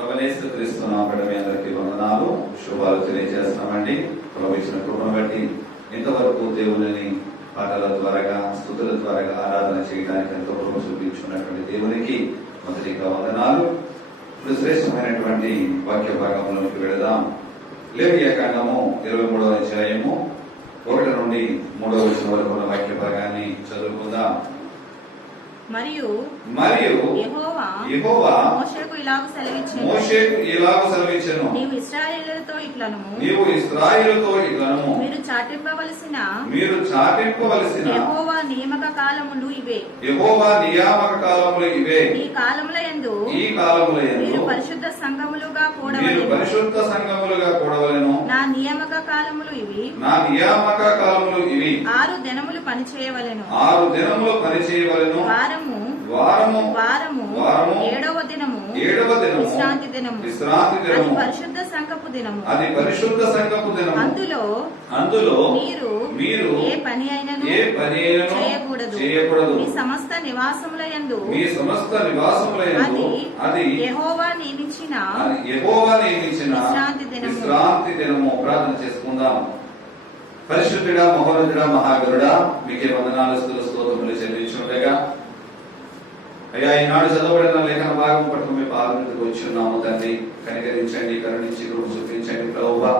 క్రీస్తు నామమున మీ అందరికీ వందనాలు, శుభాలు తెలియజేస్తున్నామండి. ప్రభు ఇచ్చిన కృపను బట్టి ఇంతవరకు దేవుని పాటల ద్వారా, స్తుతుల ద్వారా ఆరాధన చేయడానికి ఎంతో కృప చూపించుకున్నటువంటి దేవునికి మొదటిగా వందనాలు. ఇప్పుడు శ్రేష్టమైనటువంటి వాక్య భాగంలోకి వెళదాం. లేవియా కాండము 23వ అధ్యాయము 1 నుండి 3వ వచనం వరకు ఉన్న వాక్య భాగాన్ని చదువుకుందాం. మరియు యెహోవా మోషేకు ఇలాగు సెలవిచ్చెను, నీవు ఇశ్రాయేలుతో ఇట్లను మీరు చాటింపవలసిన యెహోవా నియామక కాలములు ఇవే. ఈ కాలముల యందు మీరు పరిశుద్ధ సంఘములుగా కూడవలెను. నా నియామక కాలములు ఇవి. 6 దినములు పని చేయవలెను. వారము 7వ దినము విశ్రాంతి దినము. అది పరిశుద్ధ సంఘపు దినము. అందులో మీరు ఏ పని అయినను చేయకూడదు. మీ సమస్త నివాసముల యందు అది యెహోవా నియమించిన విశ్రాంతి దినము. ప్రార్థన చేసుకుందాం. పరిశుద్ధుడా, మహోన్నతుడా, మహాగరుడా, మీకే వందనాలు, స్తుతులు, స్తోత్రములు చెల్లించుండగా అయ్యా, ఈనాడు చదవబడిన లేఖన భాగం పట్ల మీ పాదములకు వచ్చి ఉన్నాము తండ్రి. కనికరించండి, కరుణించి కృప చూపించండి ప్రభువా.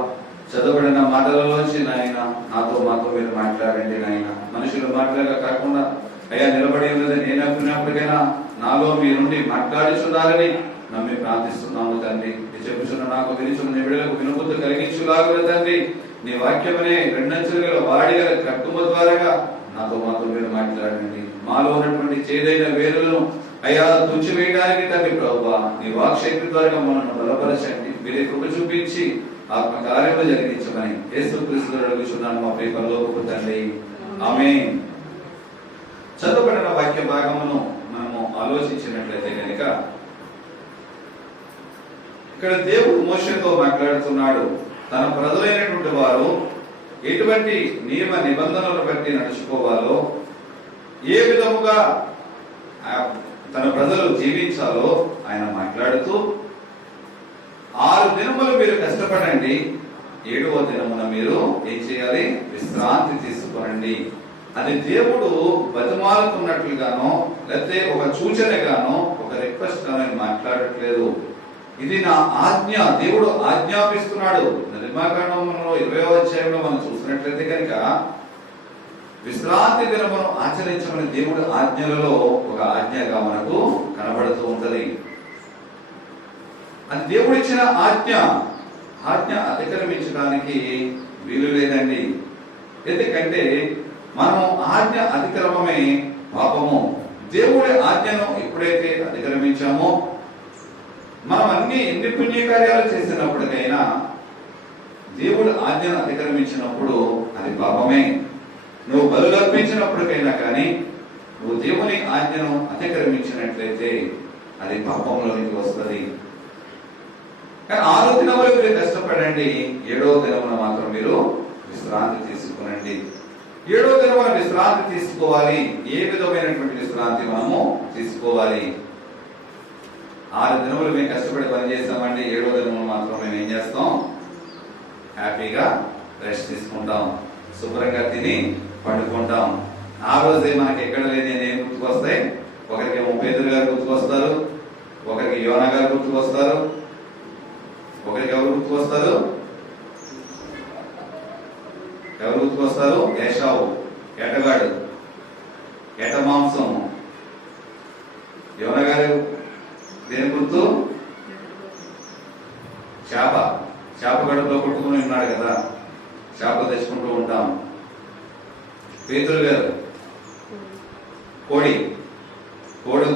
చదవబడిన మాటలలోంచి నాయన మాతో మీరు మాట్లాడండి నాయన. మనుషులు మాట్లాడగా కాకుండా అయ్యా, నిలబడి ఉన్నది నేను అప్పినప్పటికైనా నాలో మీ నుండి మాట్లాడుచున్నారని నమ్మి ప్రార్థిస్తున్నాము తండ్రి. చెప్పుచున్న నాకు వినిచున్న నిబిడలకు వినుబుద్ధి కలిగించులాగున తండ్రి. నీ వాక్యమనే రెండంచులు గల వాడిగల కట్టుమ ద్వారా నాతో మీరు మాట్లాడండి. మాలో ఉన్నటువంటి చేదైన వేరులను అయ్యా తుంచివేయడానికి తండ్రి ప్రభువా, నీ వాక్శక్తి ద్వారా మనల్ని బలపరచండి. మీరే కృప చూపించి ఆత్మ కార్యములు జరిగించమని యేసుక్రీస్తు అడుగుచున్నాను మా ప్రియ పరలోకపు తండ్రి, ఆమేన్. చదవబడిన వాక్య భాగమును మనము ఆలోచించినట్లయితే కనుక ఇక్కడ దేవుడు మోషేతో మాట్లాడుతున్నాడు. తన ప్రజలైనటువంటి వారు ఎటువంటి నియమ నిబంధనలను బట్టి నడుచుకోవాలో, ఏ విధముగా తన ప్రజలు జీవించాలో ఆయన మాట్లాడుతూ 6 దినములు మీరు కష్టపడండి, 7వ దినమున మీరు ఏం చేయాలి? విశ్రాంతి తీసుకోనండి. అది దేవుడు బతిమాలుతున్నట్లుగానో లేకపోతే ఒక సూచనగానో ఒక రిక్వెస్ట్ గానో మాట్లాడట్లేదు. ఇది నా ఆజ్ఞ, దేవుడు ఆజ్ఞాపిస్తున్నాడు. నిర్మాకాండంలో 20వ అధ్యాయంలో మనం చూసినట్లయితే కనుక విశ్రాంతి దినమును ఆచరించమని దేవుడు ఆజ్ఞలలో ఒక ఆజ్ఞగా మనకు కనబడుతూ ఉంటది. అది దేవుడు ఇచ్చిన ఆజ్ఞ అతిక్రమించడానికి వీలు లేదండి. ఎందుకంటే మనం ఆజ్ఞ అతిక్రమమే పాపము. దేవుడి ఆజ్ఞను ఎప్పుడైతే అతిక్రమించామో, మనం ఎన్ని పుణ్యకార్యాలు చేసినప్పటికైనా దేవుడు ఆజ్ఞను అతిక్రమించినప్పుడు అది పాపమే. నువ్వు బలులు అర్పించినప్పటికైనా కానీ నువ్వు దేవుని ఆజ్ఞను అతిక్రమించినట్లయితే అది పాపంలోనికి వస్తుంది. కానీ 6 దినములు మీరు కష్టపడండి, 7వ దినమున మాత్రం మీరు విశ్రాంతి తీసుకునండి. 7వ దినమున విశ్రాంతి తీసుకోవాలి. ఏ విధమైనటువంటి విశ్రాంతి మనము తీసుకోవాలి? 6 దినములు మేము కష్టపడి పని చేస్తామండి, 7వ దినములు మాత్రం మేము ఏం చేస్తాం? హ్యాపీగా రెస్ట్ తీసుకుంటాం, శుభ్రంగా తిని పండుకుంటాం. ఆ రోజే మనకి ఎక్కడ లేని ఏం గుర్తుకొస్తాయి? ఒకరికి పేదరు గారు గుర్తుకొస్తారు, ఒకరికి యోనా గారు గుర్తుకొస్తారు, ఒకరికి ఎవరు గుర్తుకొస్తారు? ఏషావు, ఎటగాడు, ఎట మాంసం. యోనా గారు దేని గుర్తు? చేప కడుపులో కొట్టుకుని ఉన్నాడు కదా, చేపలు తెచ్చుకుంటూ ఉంటాం. పేతురు గారు కోడి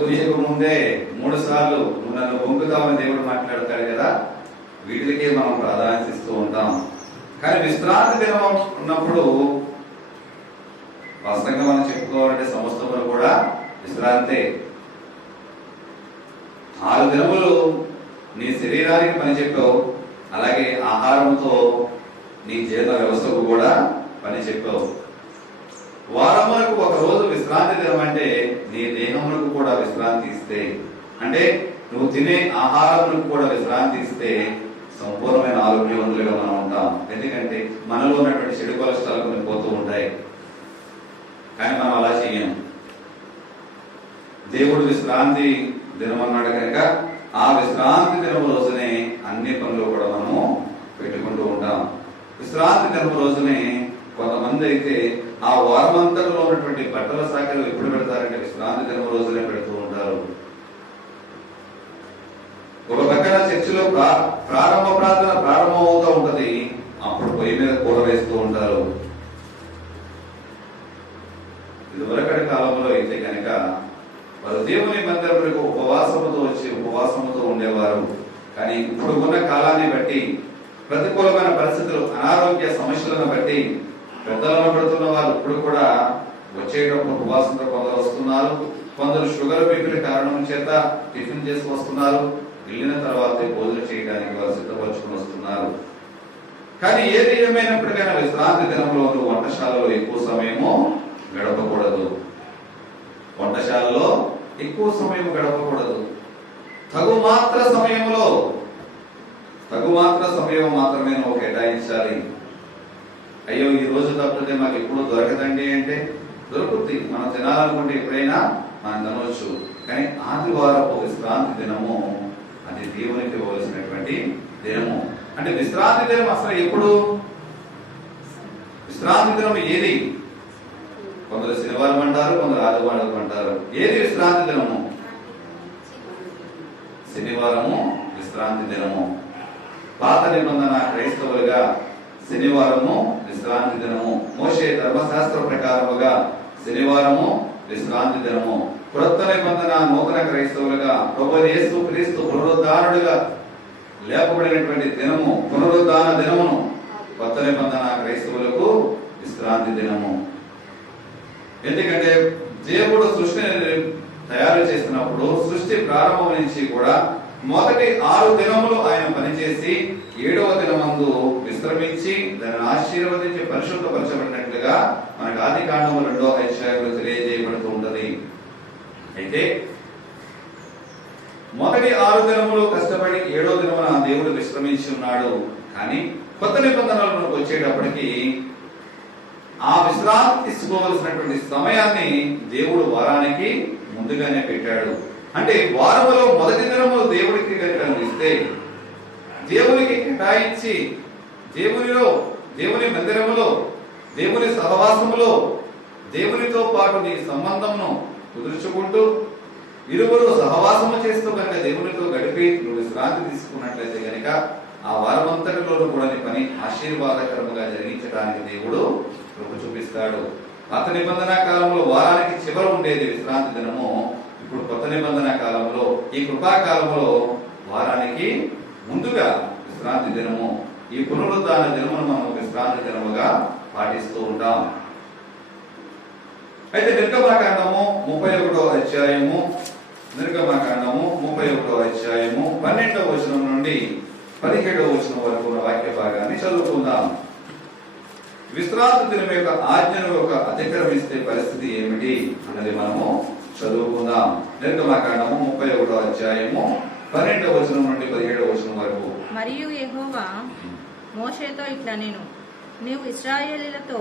కుయ్యక ముందే 3 సార్లు నువ్వు నన్ను పొంగుతావని దేవుడు మాట్లాడతాడు కదా. వీటికే మనం ప్రాధాన్యత ఇస్తూ ఉంటాం. కానీ విశ్రాంతి దినం ఉన్నప్పుడు వాస్తవంగా మనం చెప్పుకోవాలంటే సమస్తములు కూడా విశ్రాంతే. 6 దినములు నీ శరీరానికి పని చెప్పావు, అలాగే ఆహారంతో నీ జీర్ణ వ్యవస్థకు కూడా పని చెప్పావు. వారములకు ఒక రోజు విశ్రాంతి దినం అంటే నీ దేహములకు కూడా విశ్రాంతి ఇస్తే, అంటే నువ్వు తినే ఆహారం కూడా విశ్రాంతి ఇస్తే సంపూర్ణమైన ఆరోగ్యవంతులుగా మనం ఉంటాం. ఎందుకంటే మనలో ఉన్నటువంటి చెడు కొలెస్ట్రాల్ కొన్ని పోతూ ఉంటాయి. కానీ మనం అలా చెయ్యం. దేవుడు విశ్రాంతి దినం అన్నాడు కనుక ఆ విశ్రాంతి దినం రోజునే అన్ని పనులు కూడా మనము పెట్టుకుంటూ ఉంటాం. విశ్రాంతి దినం రోజునే కొంతమంది అయితే ఆ వారమంతలో ఉన్నటువంటి బట్టల శాఖలు ఎప్పుడు పెడతారంటే విశ్రాంతి దినం రోజునే పెడుతూ ఉంటారు. ఒక పక్కన చర్చిలో ప్రారంభ ప్రార్థన ప్రారంభమవుతూ ఉంటది, అప్పుడు పొయ్యి మీద కూర వేస్తూ ఉంటారు. ఇదివరకటి కాలంలో అయితే కనుక వారు దేవుని మందిరములకు ఉపవాసముతో ఉండేవారు. కానీ ఇప్పుడు ఉన్న కాలాన్ని బట్టి, ప్రతికూలమైన పరిస్థితులు, అనారోగ్య సమస్యలను బట్టి పెద్దలను పెడుతున్న వారు ఇప్పుడు కూడా వచ్చేటప్పుడు ఉపవాసంతో కొందరు వస్తున్నారు. కొందరు షుగర్ బీపీల కారణం చేత టిఫిన్ చేసి వస్తున్నారు. వెళ్ళిన తర్వాత భోజనం చేయడానికి వారు సిద్ధపరచుకుని వస్తున్నారు. కానీ ఏది ఏమైనప్పటికైనా విశ్రాంతి దినంలో వంటశాలలో ఎక్కువ సమయము గడపకూడదు. వంటశాలలో ఎక్కువ సమయం గడపకూడదు. తగు మాత్ర సమయం మాత్రమే నువ్వు కేటాయించాలి. అయ్యో ఈ రోజు తప్పితే మాకు ఎప్పుడు దొరకదండి అంటే దొరుకుద్ది. మనం తినాలనుకుంటే ఎప్పుడైనా మనం తినవచ్చు. కానీ ఆదివారపు విశ్రాంతి దినము అది దేవునికి ఇవ్వవలసినటువంటి దినము. అంటే విశ్రాంతి దినం అసలు ఎప్పుడు? విశ్రాంతి దినం ఏది? కొందరు శనివారం అంటారు, కొందరు ఆదివారం అంటారు. ఏది విశ్రాంతి దినము? శనివారము విశ్రాంతి దినము. పాత నిబంధన క్రైస్తవులుగా శనివారము విశ్రాంతి దినము. మోషే ధర్మశాస్త్ర ప్రకారముగా శనివారము విశ్రాంతి దినము. క్రొత్త నిబంధన నూతన క్రైస్తవులుగా ప్రభువైన యేసు క్రీస్తు పునరుద్ధానుడిగా లేపబడినటువంటి దినము, పునరుద్ధాన దినమును కొత్త నిబంధన క్రైస్తవులకు విశ్రాంతి దినము. ఎందుకంటే దేవుడు సృష్టిని తయారు చేసినప్పుడు సృష్టి ప్రారంభం నుంచి కూడా మొదటి 6 దినములు ఆయన పనిచేసి 7వ దినమందు విశ్రమించి దాన్ని ఆశీర్వదించి పరిశుద్ధపరచబడినట్లుగా మనకు ఆదికాండము 2వ అధ్యాయంలో తెలియజేయబడుతూ ఉంటది. అయితే మొదటి 6 దినములు కష్టపడి 7వ దినమున దేవుడు విశ్రమించి ఉన్నాడు. కానీ కొత్త నిబంధనలకు వచ్చేటప్పటికి ఆ విశ్రాంతి తీసుకోవలసినటువంటి సమయాన్ని దేవుడు వారానికి ముందుగానే పెట్టాడు. అంటే వారములో మొదటి దినము దేవుడికి కనుక ఇస్తే, దేవునికి కేటాయించి దేవుని మందిరములో, దేవుని సహవాసములో దేవునితో పాటు నీ సంబంధమును కుదుర్చుకుంటూ ఇరువురు సహవాసము చేస్తూ కనుక దేవునితో గడిపి నువ్వు విశ్రాంతి తీసుకున్నట్లయితే కనుక ఆ వారమంతటిలోనూ కూడా నీ పని ఆశీర్వాదకరముగా జరిగించడానికి దేవుడు కృప చూపిస్తాడు. పాత నిబంధన కాలంలో వారానికి చివర ఉండేది విశ్రాంతి దినము. ఇప్పుడు కొత్త నిబంధన కాలంలో, ఈ కృపాకాలంలో వారానికి ముందుగా విశ్రాంతి దినము, ఈ పునరుద్ధాన దినమును మనం విశ్రాంతి దినముగా పాటిస్తూ ఉంటాం. అయితే నిర్గమకాండము 31వ అధ్యాయము 12వ వచనం నుండి 17వ వచనం వరకు ఉన్న వాక్య భాగాన్ని చదువుకుందాం. విశ్రాంతి దినం యొక్క ఆజ్ఞను అతిక్రమిస్తే పరిస్థితి ఏమిటి అన్నది మనము చదువుకుందాం. నిర్గమకాండము 31వ అధ్యాయము 12వ వచనం నుండి 17వ వచనం వరకు. మరియు యెహోవా మోషేతో ఇట్లా నీవు ఇశ్రాయేలీయులతో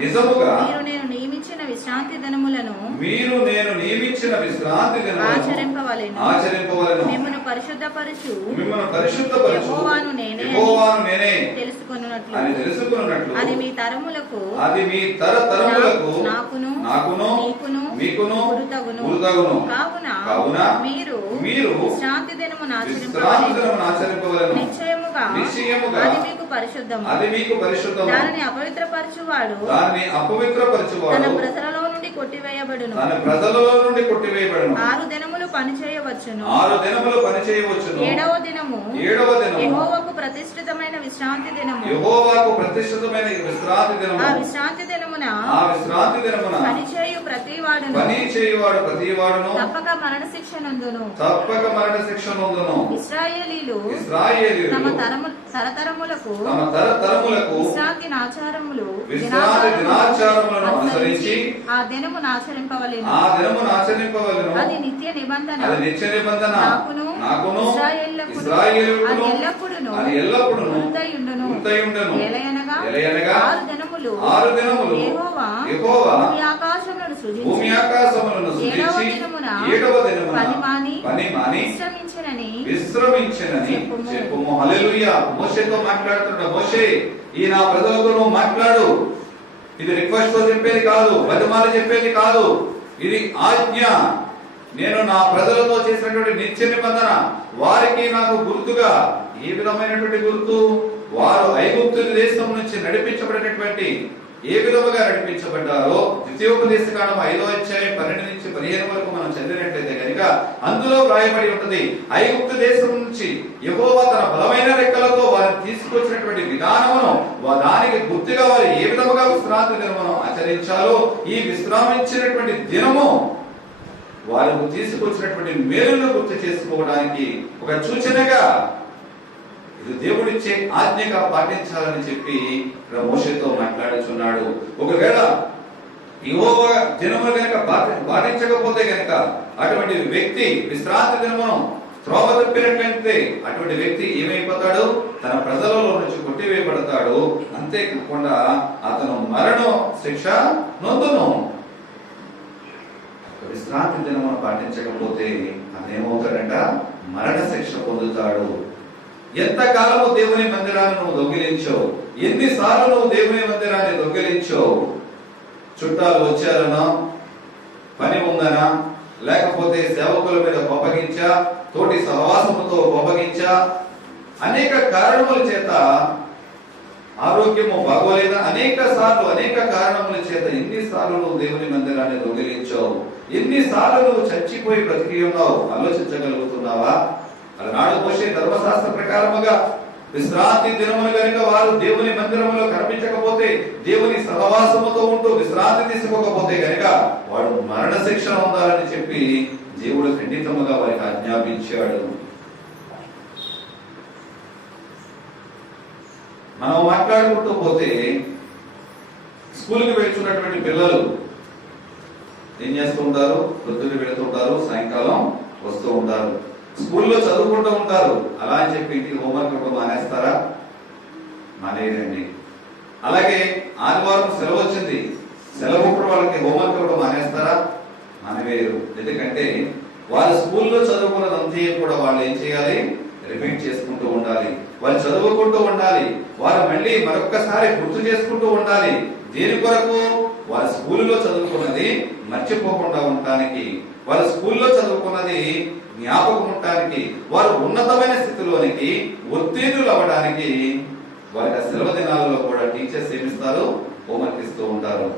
నిజముగా మీరు నేను నియమించిన విశ్రాంతి దినములను ఆచరింపవలెను. మిమ్మును పరిశుద్ధపరచు యెహోవాను నేనే తెలుసుకొనున్నట్లు అది మీ తరములకు నాకును నీకును గురుతగును. కావున మీరు విశ్రాంతి దినమును ఆచరింపవలెను. నిశ్చయముగా అది మీకు పరిశుద్ధము. దానిని అపవిత్రపరచువాడు తన ప్రజలలో నుండి కొట్టివేయబడును. 6 దినములు పనిచేయవచ్చును. 7వ దినము యెహోవాకు ప్రతిష్ఠితమైన విశ్రాంతి దినము. ఆ విశ్రాంతి దినమున పనిచేయు ప్రతి ప్రతివాడును తప్పక మరణ శిక్ష నందును. ఇశ్రాయేలీయులు తమ తరతరములకు విశ్రాంతి దినాచారములను అనుసరించి ఆ దినమును ఆచరింపవలెను. అది నిత్య నిబంధన నాకును ఇశ్రాయేలీయులకును అది ఎల్లప్పుడును గుర్తయుండును. ఏలయనగా 6 దినములు యెహోవా భూమి ఆకాశములను సృజించి 7వ దినమున పని మాని విశ్రమించెనని చెప్పుము. హల్లెలూయా. మోషేతో మాట్లాడుతున్న మోషే, ఈ నా ప్రజలతో నువ్వు మాట్లాడు. ఇది రిక్వెస్ట్ తో చెప్పేది కాదు, బతిమాలి చెప్పేది కాదు, ఇది ఆజ్ఞ. నేను నా ప్రజలతో చేసినటువంటి నిత్య నిబంధన వారికి నాకు గుర్తుగా. ఏ విధమైనటువంటి గుర్తు? వారు ఐగుప్తు దేశం నుంచి నడిపించబడినటువంటి ఏ విధముగా నడిపించబడ్డారో ద్వితీయోపదేశకాండం 5వ అధ్యాయం 12 నుంచి 15 వరకు మనం చదివినట్లయితే కనుక అందులో వ్రాయబడి ఉంటది. ఐగుప్తు దేశం నుంచి యెహోవా తన బలమైన రెక్కలతో వారిని తీసుకొచ్చినటువంటి విధానమును, దానికి గుర్తుగా వారు ఏ విధముగా విశ్రాంతి దినమును ఆచరించాలో, ఈ విశ్రామించినటువంటి దినము వారు తీసుకొచ్చినటువంటి మేలును గుర్తు చేసుకోవడానికి ఒక సూచనగా, ఇది దేవుడిచ్చే ఆజ్ఞగా పాటించాలని చెప్పి మోషేతో మాట్లాడుచున్నాడు. ఒకవేళ యెహోవా దినములు గనక పాటించకపోతే గనక అటువంటి వ్యక్తి విశ్రాంతి దినమును త్రోవ తప్పినట్లయితే అటువంటి వ్యక్తి ఏమైపోతాడు? తన ప్రజలలో నుంచి కొట్టివేయబడతాడు. అంతేకాకుండా అతను మరణ శిక్ష నొందును. విశ్రాంతి దినమును పాటించకపోతే అతనేమవుతాడంట? మరణ శిక్ష పొందుతాడు. ఎంతకాలము దేవుని మందిరాన్ని నువ్వు దొంగిలించావు? ఎన్నిసార్లు నువ్వు దేవుని మందిరాన్ని దొంగిలించావు? చుట్టాలు వచ్చారనో, పని ఉందనా, లేకపోతే సేవకుల మీద కోపగించా, తోటి సహవాసముతో కోపగించా, అనేక కారణముల చేత, ఆరోగ్యము బాగోలేదా, అనేక కారణముల చేత ఎన్నిసార్లు నువ్వు దేవుని మందిరాన్ని దొంగిలించావు? ఎన్నిసార్లు నువ్వు చచ్చిపోయి బ్రతికి ఉన్నావు? ఆలోచించగలుగుతున్నావా? అలనాడు మోషే ధర్మశాస్త్ర ప్రకారముగా విశ్రాంతి దినములు కనుక వారు దేవుని మందిరములో కనిపించకపోతే, దేవుని సహవాసముతో ఉంటూ విశ్రాంతి తీసుకోకపోతే కనుక వాడు మరణ శిక్ష ఉండాలని చెప్పి దేవుడు ఖండితముగా వారికి ఆజ్ఞాపించాడు. మనం మాట్లాడుకుంటూ పోతే స్కూల్కి వెళ్తున్నటువంటి పిల్లలు ఏం చేస్తూ ఉంటారు? పొద్దున్న వెళుతుంటారు, సాయంకాలం వస్తూ ఉంటారు. స్కూల్లో చదువుకుంటూ ఉంటారు. అలా అని చెప్పి ఇంటికి హోంవర్క్ ఇవ్వడం మానేస్తారా? మానేయండి. అలాగే ఆదివారం సెలవు వచ్చింది, సెలవు కూడా వాళ్ళకి హోంవర్క్ ఇవ్వడం మానేస్తారా? మానేవేయరు. ఎందుకంటే వాళ్ళు స్కూల్లో చదువుకున్నదంతా కూడా వాళ్ళు ఏం చేయాలి? రిపీట్ చేసుకుంటూ ఉండాలి. వాళ్ళు చదువుకుంటూ ఉండాలి. వారు మళ్ళీ మరొక్కసారి గుర్తు చేసుకుంటూ ఉండాలి. దేని కొరకు? వాళ్ళ స్కూల్లో చదువుకున్నది మర్చిపోకుండా ఉండటానికి, వాళ్ళ స్కూల్లో చదువుకున్నది జ్ఞాపకం ఉండటానికి, వారు ఉన్నతమైన స్థితిలోనికి ఉత్తీర్ణులు అవ్వడానికి వారి సెలవు దినాలలో కూడా టీచర్స్ ఏమిస్తారు? హోంవర్క్ ఇస్తూ ఉంటారు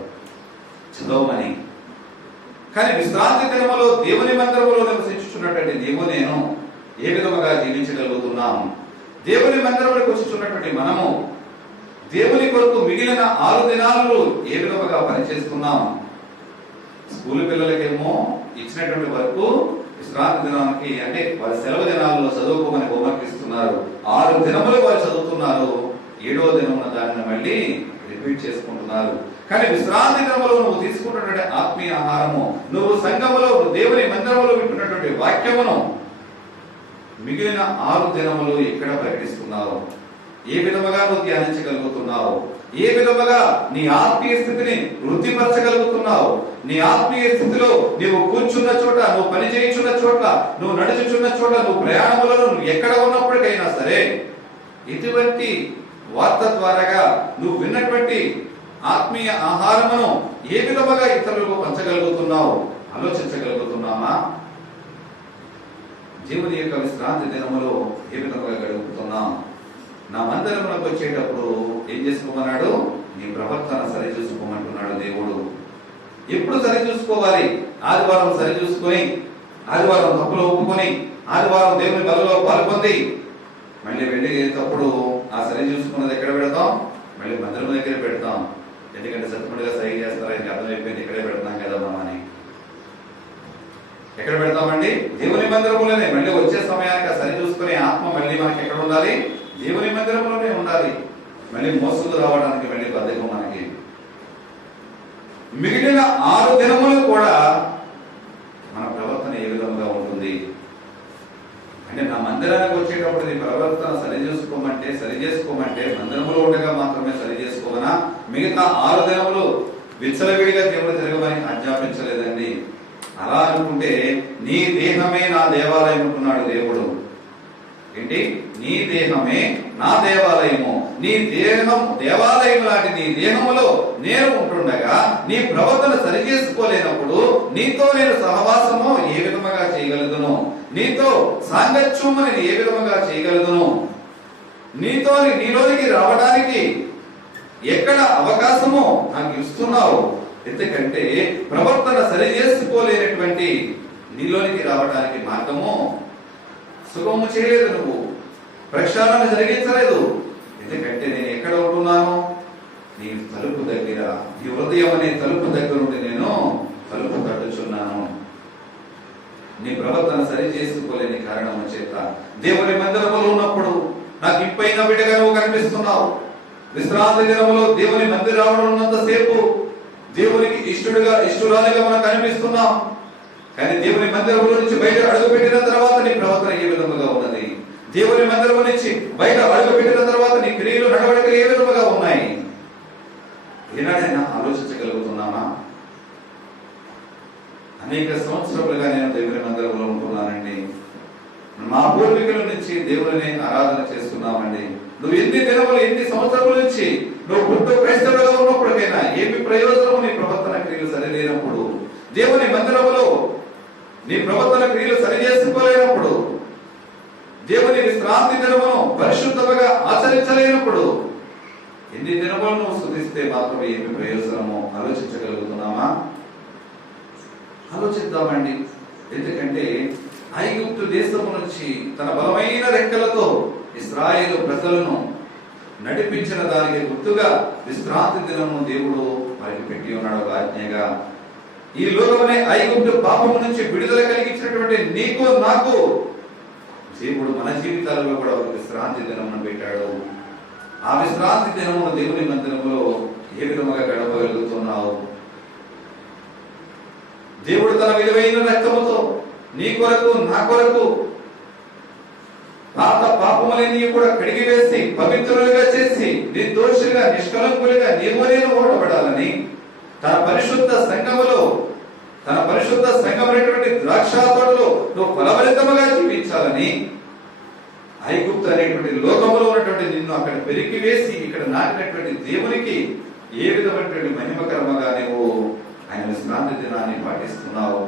చదవమని. కానీ విశ్రాంతి దినములో దేవుని మందిరములో నివసించుచున్నటువంటి నీవు నేను ఏ విధముగా జీవించగలుగుతున్నాం? దేవుని మందిరంలోకి వచ్చుచున్నటువంటి మనము దేవుని కొరకు మిగిలిన 6 దినాలలో ఏ విధముగా పనిచేస్తున్నాం? స్కూల్ పిల్లలకేమో ఇచ్చినటువంటి వరకు విశ్రాంతి దినానికి, అంటే వారి సెలవు దినాలలో చదువుకోమని హోంవర్క్ ఇస్తున్నారు. 6 దినములు వారు చదువుతున్నారు. 7వ దినమున దానిని మళ్ళీ రిపీట్ చేసుకుంటున్నారు. కానీ విశ్రాంతి దినములో నువ్వు తీసుకుంటున్నటువంటి ఆత్మీయ ఆహారము, నువ్వు సంఘములో దేవుని మందిరములో వింటున్నటువంటి వాక్యమును మిగిలిన 6 దినములు ఎక్కడ ప్రకటిస్తున్నావు? ఏ విధముగా నువ్వు ధ్యానించగలుగుతున్నావు? ఏ విధముగా నీ ఆత్మీయ స్థితిని వృద్ధిపరచగలుగుతున్నావు? నీ ఆత్మీయ స్థితిలో నువ్వు కూర్చున్న చోట, నువ్వు పని చేయించున్న చోట, నువ్వు నడుచుచున్న చోట, నువ్వు ప్రయాణములను నువ్వు ఎక్కడ ఉన్నప్పటికైనా సరే ఇటువంటి వార్త ద్వారాగా నువ్వు విన్నటువంటి ఆత్మీయ ఆహారమును ఏ విధముగా ఇతరులకు పంచగలుగుతున్నావు? ఆలోచించగలుగుతున్నామా? జీవుని యొక్క విశ్రాంతి దినములో ఏ విధముగా గడుపుతున్నాం? నా మందిరమునకు వచ్చేటప్పుడు ఏం చేసుకోమన్నాడు? నీ ప్రవర్తన సరి చూసుకోమంటున్నాడు దేవుడు. ఎప్పుడు సరి చూసుకోవాలి? ఆదివారం సరి చూసుకొని, ఆదివారం తప్పులో ఒప్పుకొని, ఆదివారం దేవుని బలలో పాల్పొంది మళ్ళీ వెళ్ళేటప్పుడు ఆ సరి చూసుకున్నది ఎక్కడ పెడతాం? మళ్ళీ మందిరం దగ్గర పెడతాం. ఎందుకంటే సత్యముడిగా సరి చేస్తారా, ఇది అర్థమైపోయింది, ఇక్కడే పెడతాం కదా మనం అని. ఎక్కడ పెడతామండి? దేవుని మందిరములోనే. మళ్ళీ వచ్చే సమయానికి సరి చూసుకునే ఆత్మ మళ్ళీ మనకి ఎక్కడ ఉండాలి? దేవుని మందిరంలోనే ఉండాలి. మళ్ళీ మోసుకు రావడానికి మళ్ళీ బద్ధకం మనకి. మిగిలిన 6 దినములు కూడా మన ప్రవర్తన ఏ విధంగా ఉంటుంది అంటే, నా మందిరానికి వచ్చేటప్పుడు నీ ప్రవర్తన సరి చేసుకోమంటే మందిరంలో ఉండగా మాత్రమే సరి చేసుకోమనా? మిగతా 6 దినములు విచ్చలవిడిగా దేవుడు తిరగమని ఆజ్ఞాపించలేదండి. అలా అనుకుంటే నీ దేహమే నా దేవాలయం అనుకున్నాడు దేవుడు. ఏంటి? నీ దేహమే నా దేవాలయము. నీ దేహం దేవాలయం లాంటి నీ దేహములో నేను ఉంటుండగా నీ ప్రవర్తన సరి చేసుకోలేనప్పుడు నీతో నేను సహవాసము ఏ విధముగా చేయగలుగును? నీతో సాంగత్యము నేను ఏ విధముగా చేయగలుగును? నీలోనికి రావడానికి ఎక్కడ అవకాశము నాకు ఇస్తున్నావు? ఎందుకంటే ప్రవర్తన సరి చేసుకోలేనటువంటి నీలోనికి రావడానికి మార్గము సుగమము చేయలేదు. నువ్వు ప్రక్షాళన జరిగించలేదు. ఎందుకంటే నేను ఎక్కడ ఉంటున్నాను? నీ తలుపు దగ్గర, నీ హృదయం అనే తలుపు దగ్గర ఉండి నేను తలుపు తట్టుచున్నాను. నీ ప్రవర్తన సరి చేసుకోలేని కారణం చేత దేవుని మందిరములో ఉన్నప్పుడు నాకు ఇంపైన బిడ్డగా నువ్వు కనిపిస్తున్నావు. విశ్రాంతి దినములో దేవుని మందిరంలో ఉన్నంతసేపు దేవునికి ఇష్టరాలుగా మనం కనిపిస్తున్నాం. కానీ దేవుని మందిరంలో నుంచి బయట అడుగు పెట్టిన తర్వాత నీ ప్రవర్తన ఏ విధముగా ఉన్నది? దేవుని మందిరం నుంచి బయట అడుగు పెట్టిన తర్వాత నీ క్రియలు నడవడికలు ఏ విధముగా ఉన్నాయి? ఏనాడైనా ఆలోచించగలుగుతున్నామా? అనేక సంవత్సరాలుగా నేను దేవుని మందిరంలో ఉంటున్నానండి. మా పూర్వీకుల నుంచి దేవుని ఆరాధన చేస్తున్నామండి. నువ్వు ఎన్ని దినములు, ఎన్ని సంవత్సరాల నుంచి నువ్వు పుట్టు క్రైస్తవులుగా ఉన్నప్పటికైనా ఏమి ప్రయోజనము? నీ ప్రవర్తన క్రియలు సరిలేనప్పుడు, దేవుని మందిరములో నీ ప్రవర్తన క్రియలు సరి చేసుకోలేనప్పుడు, దేవుని విశ్రాంతి దినమును పరిశుద్ధముగా ఆచరించలేనప్పుడు ఎన్ని దినములు నువ్వు స్తుతిస్తే మాత్రమే ఏమి ప్రయోజనము? ఆలోచించగలుగుతున్నామా? ఆలోచిద్దామండి. ఎందుకంటే ఐగుప్తు దేశము నుంచి తన బలమైన రెక్కలతో ఇశ్రాయేలు ప్రజలను నడిపించిన దానికి గుర్తుగా విశ్రాంతి దినము దేవుడు వారికి పెట్టి ఉన్నాడు ఒక ఆజ్ఞగా. ఈ లోకమనే ఐగుప్తు పాపము నుంచి విడుదల కలిగించినటువంటి నీకు నాకు దేవుడు మన జీవితాలలో కూడా ఒక విశ్రాంతి దినమును పెట్టాడు. ఆ విశ్రాంతి దినమును దేవుని మందిరములో ఏ విధముగా గడపగలుగుతున్నావు? దేవుడు తన విలువైన రక్తముతో నీ కొరకు నా కొరకు పాత పాపములన్నీ కూడా కడిగివేసి పవిత్రులుగా చేసి నిర్దోషులుగా నిష్కలంకులుగా నీవు నేను ఓడబడాలని తన పరిశుద్ధ సంఘమైనటువంటి ద్రాక్ష తోటలో నువ్వు ఫలభరితముగా జీవించాలని ఐగుప్తు అనేటువంటి లోకములో ఉన్నటువంటి నిన్ను అక్కడ పెరికి వేసి ఇక్కడ నాటినటువంటి దేవునికి ఏ విధమైనటువంటి మహిమకరముగా నువ్వు ఆయన విశ్రాంతి దినాన్ని పాటిస్తున్నావు.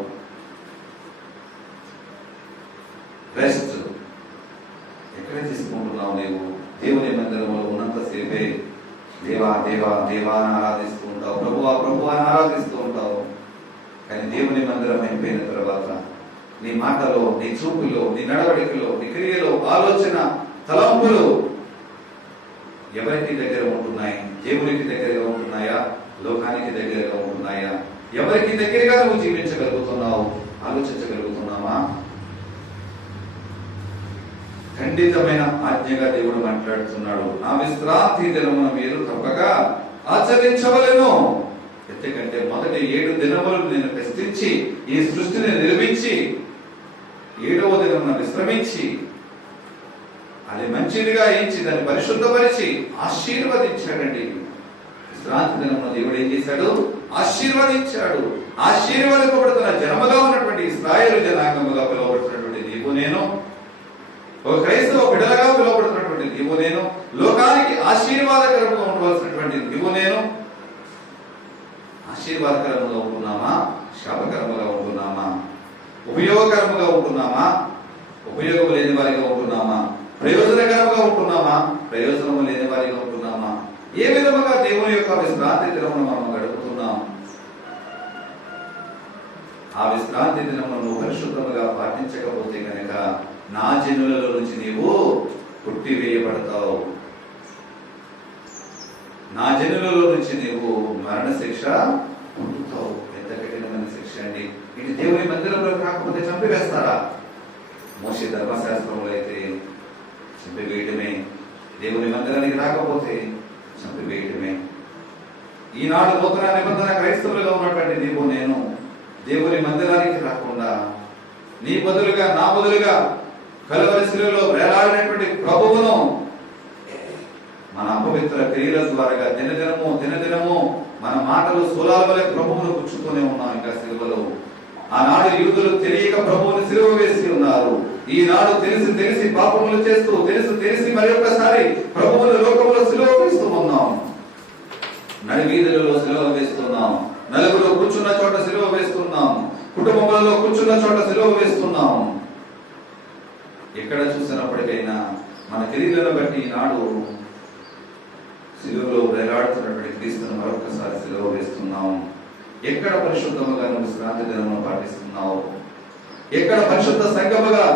రెస్ట్ ఎక్కడ తీసుకుంటున్నావు? నీవు దేవుని మందిరంలో ఉన్నంతసేపే దేవా దేవా దేవా అని ఆరాధిస్తూ ఉంటావు, ప్రభువా ప్రభువా అని ఆరాధిస్తూ ఉంటావు. కానీ దేవుని మందిరం అయిపోయిన తర్వాత నీ మాటలో, నీ చూపులో, నీ నడవడికలో, నీ క్రియలో, ఆలోచన, తలంపులు ఎవరికి దగ్గర ఉంటున్నాయి? దేవునికి దగ్గరగా ఉంటున్నాయా? లోకానికి దగ్గరగా ఉంటున్నాయా? ఎవరికి దగ్గరగా నువ్వు జీవించగలుగుతున్నావు? ఆలోచించగలుగుతున్నావా? ఖండితమైన ఆజ్ఞగా దేవుడు మాట్లాడుతున్నాడు. నా విశ్రాంతి దినమున మీరు తప్పక ఆచరించవలెను. ఎందుకంటే మొదటి 7 దినములను నేను కష్టించి ఈ సృష్టిని నిర్మించి 7వ దినమున విశ్రమించి అది మంచిదిగా ఎంచి దాన్ని పరిశుద్ధపరిచి ఆశీర్వదించాడండి. విశ్రాంతి దినమున దేవుడు ఏం చేశాడు? ఆశీర్వదించాడు. ఆశీర్వదింపబడుతున్న జనముగా ఉన్నటువంటి ఇశ్రాయేలు జనాంగముగా పిలువబడుతున్నటువంటి నీవు నేను, ఒక క్రైస్తవ బిడ్డలుగా పిలువబడుతున్నటువంటి నీవు నేను, లోకానికి ఆశీర్వాదకరంగా ఉండవలసినటువంటి నీవు నేను ఆశీర్వాదకరముగా ఉంటున్నామా? శాపకరముగా ఉంటున్నామా? ఉపయోగకరముగా ఉంటున్నామా? ఉపయోగం లేని వారిగా ఉంటున్నామా? ప్రయోజనకరంగా ఉంటున్నామా? ప్రయోజనము లేని వారిగా ఉంటున్నామా? ఏ విధముగా దేవుని యొక్క విశ్రాంతి దినమును మనం గడుపుతున్నాం? ఆ విశ్రాంతి దినమును పరిశుద్ధముగా పాటించకపోతే కనుక నా జనులలో నుంచి నీవు కొట్టివేయబడతావు. నా జనులలో నుంచి నీవు మరణ శిక్ష పొందుతావు. ఎంత కఠినమైన శిక్ష అండి! ఇట్ ఇది దేవుని మందిరంలో కాకపోతే చంపివేస్తారా? మోషే ధర్మశాస్త్రంలో అయితే చంపివేయటమే, దేవుని మందిరానికి రాకపోతే చంపివేయటమే. ఈనాడు నూతన నిబంధన క్రైస్తవులుగా ఉన్నటువంటి నీవు నేను దేవుని మందిరానికి రాకుండా నీ బదులుగా నా బదులుగా కలువరి శిలువలో వేలాడినటువంటి ప్రభువును మన అపవిత్ర క్రియల ద్వారా దినదినము మన మాటలు సూలాల వలె ప్రభువును కూర్చుతూనే ఉన్నాం. ఇంకా శిలువలో ఆనాడు యూదులు తెలియక ప్రభువుని సిలువ వేసి ఉన్నారు. ఈనాడు తెలిసి పాపములు చేస్తూ తెలిసి మరి ఒక్కసారి ప్రభువుని లోకములో సిలువ వేస్తూ ఉన్నాం. నడివీధులలో సిలువ వేస్తున్నాం, నలుగురు కూర్చున్న చోట సిలువ వేస్తున్నాం, కుటుంబములలో కూర్చున్న చోట సిలువ వేస్తున్నాం. ఎక్కడ చూసినప్పటికైనా మన క్రియలను బట్టి ఈనాడు సిలువలో వేలాడుతున్నటువంటి క్రీస్తును మరొకసారి సిలువ వేస్తున్నాం. ఎక్కడ పరిశుద్ధముగా నువ్వు విశ్రాంతి దినమును పాటిస్తున్నావు? ఎక్కడ పరిశుద్ధ సంఘముగా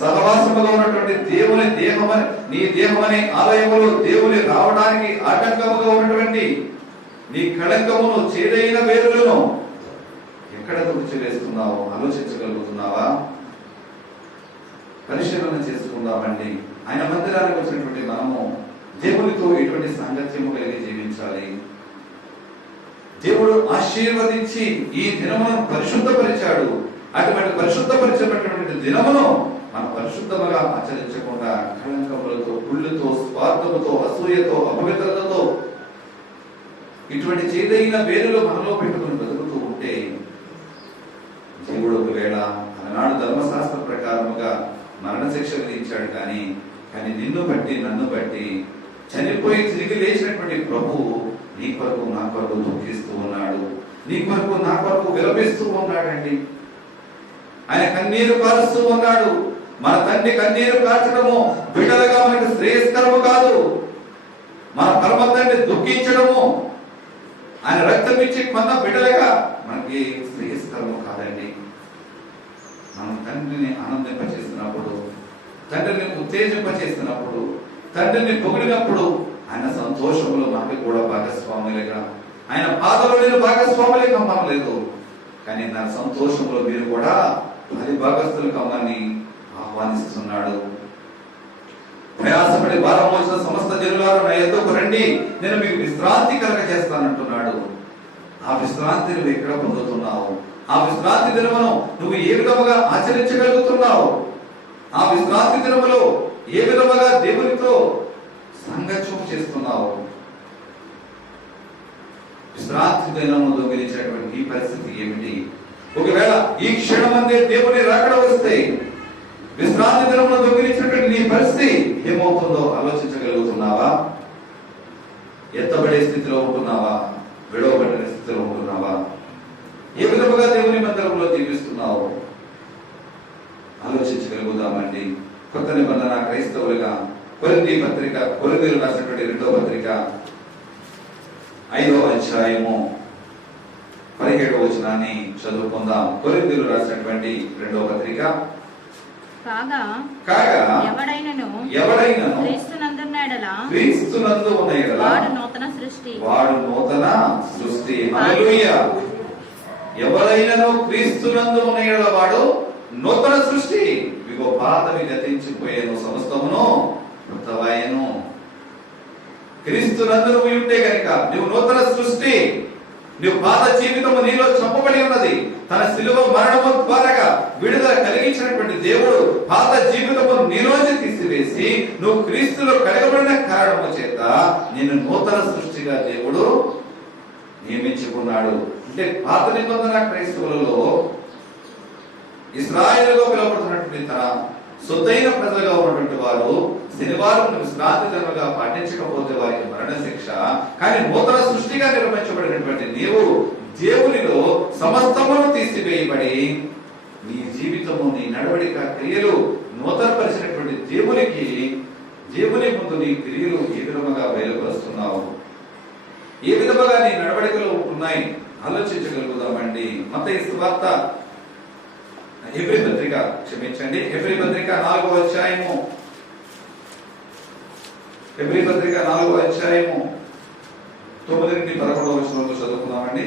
సహవాసముగా ఉన్నటువంటి దేవుని దేహమని నీ దేహమని ఆలయములో దేవుని రావడానికి ఆటంకముగా ఉన్నటువంటి నీ కళంకమును చేదైన వేరులను ఎక్కడ తుడిచివేస్తున్నావు? ఆలోచించగలుగుతున్నావా? పరిశీలన చేసుకుందామండి. ఆయన మందిరానికి వచ్చినటువంటి మనము దేవునితో ఎటువంటి సాంగత్యము కలిగి జీవించాలి. దేవుడు ఆశీర్వదించి ఈ దినమును పరిశుద్ధపరిచాడు. అటువంటి పరిశుద్ధపరిచినటువంటి దినమును మనం పరిశుద్ధముగా ఆచరించకుండా కళంకములతో, కుళ్ళుతో, స్వార్థముతో, అసూయతో, అపవిత్రతతో ఇటువంటి చేదైన వేరులు మనలో పెట్టుకుని బతుకుతూ ఉంటే దేవుడు ఒకవేళ ఆనాడు ధర్మశాస్త్ర ప్రకారముగా మరణశిక్ష విధించాడు. కానీ నిన్ను బట్టి నన్ను బట్టి చనిపోయి తిరిగి లేచినటువంటి ప్రభువు నీ కొరకు నా కొరకు దుఃఖిస్తూ ఉన్నాడు. నీ కొరకు నా కొరకు విలపిస్తూ ఉన్నాడండి. ఆయన కన్నీరు కారుస్తూ ఉన్నాడు. మన తండ్రి కన్నీరు కార్చడము బిడ్డలుగా మనకు శ్రేయస్కరము కాదు. మన పరమ తండ్రి దుఃఖించడము ఆయన రక్తం ఇచ్చి కొన్న బిడ్డలుగా మనకి శ్రేయస్కరము కాదండి. మనం తండ్రిని ఆనందింపచేస్తున్నప్పుడు, తండ్రిని ఉత్తేజింపచేస్తున్నప్పుడు, తండ్రిని పొగిడినప్పుడు ఆయన సంతోషంలో మనకి కూడా భాగస్వాములుగా, ఆయన బాధలో నేను భాగస్వాములే కమ్మలేదు. కానీ నా సంతోషంలో మీరు కూడా 10 భాగస్తులు కమ్మని ఆహ్వానిస్తున్నాడు. ప్రయాసపడి భారం మోసిన సమస్త జనులారా నా యొద్దకు రండి, నేను మీకు విశ్రాంతి కలగజేస్తానంటున్నాడు. ఆ విశ్రాంతి నువ్వు ఎక్కడ పొందుతున్నావు? ఆ విశ్రాంతి దినమును నువ్వు ఏ విధముగా ఆచరించగలుగుతున్నావు? ఆ విశ్రాంతి దినములో ఏ విధముగా దేవునితో సంగత్యం చేస్తున్నావు? విశ్రాంతి దినము దొంగిలించినటువంటి ఈ పరిస్థితి ఏమిటి? ఒకవేళ ఈ క్షణమందే దేవుని రాకడ వస్తే విశ్రాంతి దినమును దొంగిలించినటువంటి నీ పరిస్థితి ఏమవుతుందో ఆలోచించగలుగుతున్నావా? ఎత్తబడే స్థితిలో ఉంటున్నావా? విడవబడిన స్థితిలో ఉంటున్నావా? ఏ విధముగా దేవుని మందిరంలో జీవిస్తున్నావు? ఆలోచించగలుగుదామండి. కొత్త నిబంధన క్రైస్తవులుగా కొరింథీయులకు రాసినటువంటి 2వ పత్రిక 5వ అధ్యాయము 17వ వచనాన్ని చదువుకుందాం. కొరింథీయులకు రాసినటువంటి 2వ పత్రిక కాగా ఎవడైనను క్రీస్తునందు ఉన్న యెడల వాడు నూతన సృష్టి. హల్లెలూయా. ఎవరైనను క్రీస్తునందు ఉన్న యెడల వాడు నూతన సృష్టి. ఇగో పాతవి గతించిపోయేను, సమస్తమును కృతమయ్యెను. క్రీస్తునందు నువ్వు ఉంటే గనుక నువ్వు నూతన సృష్టి. నువ్వు పాత జీవితము నీలో చంపబడి ఉన్నది. తన శిలువ మరణము ద్వారా విడుదల కలిగించినటువంటి దేవుడు పాత జీవితము నీలోంచి తీసివేసి నువ్వు క్రీస్తులో కలగబడిన కారణము చేత నిన్ను నూతన సృష్టిగా దేవుడు నియమించుకున్నాడు. అంటే పాత నిబంధన క్రైస్తవులలో ఇశ్రాయేలుగా పిలువబడుతున్నటువంటి తన సొత్తైన ప్రజలుగా ఉన్నటువంటి వారు శనివారం విశ్రాంతి దినముగా పాటించకపోతే వారికి మరణ శిక్ష. కానీ నూతన సృష్టిగా నిర్మించబడినటువంటి నీవు దేవునిలో సమస్తమును తీసివేయబడి నీ జీవితము, నీ నడవడిక, క్రియలు నూతనపరిచినటువంటి దేవుని ముందు నీ క్రియలు ఏ విధముగా బయలుపరుస్తున్నావు? ఏ విధముగా నీ నడవడికలు ఉన్నాయి? ఆలోచించగలుగుదామండి. మత్తయి సువార్త హెబ్రీ పత్రిక 4వ అధ్యాయము 9 నుండి 11వ వచనంలో చదువుకున్నామండి.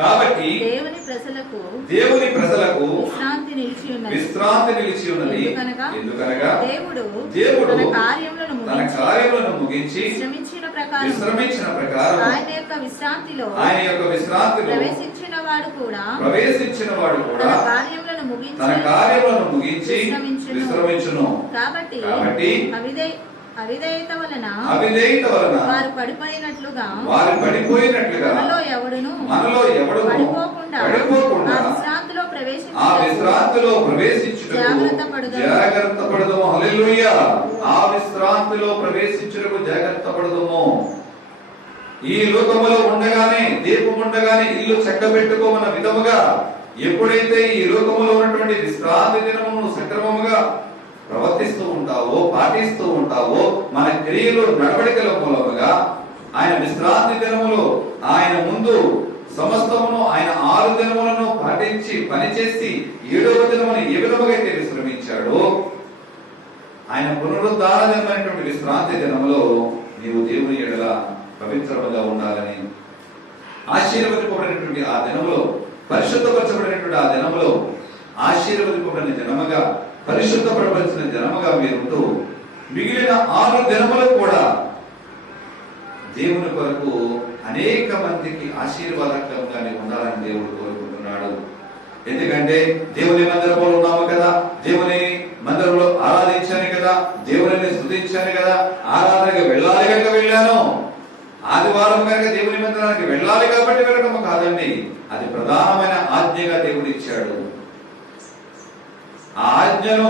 కాబట్టి దేవుని ప్రజలకు విశ్రాంతి నిలిచి ఉన్నది. ఎందుకనగా దేవుడు తన కార్యములను ముగించి విశ్రమించిన ప్రకారం ఆయన యొక్క విశ్రాంతిలో ప్రవేశించిన వాడు కూడా తన కార్యములను ముగించి విశ్రమించును. కాబట్టి అవిధేయత వలన వారు పడిపోయినట్లుగా మనలో ఎవడును పడిపోకుండా ఆ విశ్రాంతిలో ప్రవేశించుటకు జాగ్రత్త పడదము. హల్లెలూయా. ఆ విశ్రాంతిలో ప్రవేశించుటకు జాగ్రత్త పడదము. ఈ లోకములో ఉండగానే, దీపం ఉండగానే ఇల్లు చక్కబెట్టుకోమన్న విధముగా ఎప్పుడైతే ఈ లోకములో ఉన్నటువంటి విశ్రాంతి దినమును సక్రమముగా ప్రవర్తిస్తూ ఉంటావో, పాటిస్తూ ఉంటావో, మన క్రియలు నడవడికల మూలముగా ఆయన విశ్రాంతి దినములో ఆయన ముందు సమస్తమును ఆయన 6 దినములను పాటించి పనిచేసి 7వ దినమును ఏ విధముగా అయితే విశ్రమించాడో, ఆయన పునరుద్ధాన దినమైనటువంటి విశ్రాంతి దినములో నీవు దేవుని ఎడల పవిత్రముగా ఉండాలని, ఆశీర్వదింపబడినటువంటి ఆ దినములో, పరిశుద్ధపరచబడినటువంటి ఆ దినములో ఆశీర్వదింపబడిన జనముగా, పరిశుద్ధపరచబడిన జనముగా మీరుంటూ మిగిలిన 6 దినములు కూడా దేవుని కొరకు అనేక మందికి ఆశీర్వాదకరంగా ఉండాలని దేవుడు కోరుకుంటున్నాడు. ఎందుకంటే దేవుని మందిరంలో ఉన్నాము కదా, దేవుని మందిరంలో ఆరాధించాను కదా, దేవుని స్తుతించాను కదా, ఆరాధనకి వెళ్ళాలి కనుక వెళ్ళాను. ఆదివారం కనుక దేవుని మందిరానికి వెళ్ళాలి కాబట్టి వెళ్ళడం కాదండి, అది ప్రధానమైన ఆజ్ఞగా దేవుడు ఇచ్చాడు. ఆ ఆజ్ఞను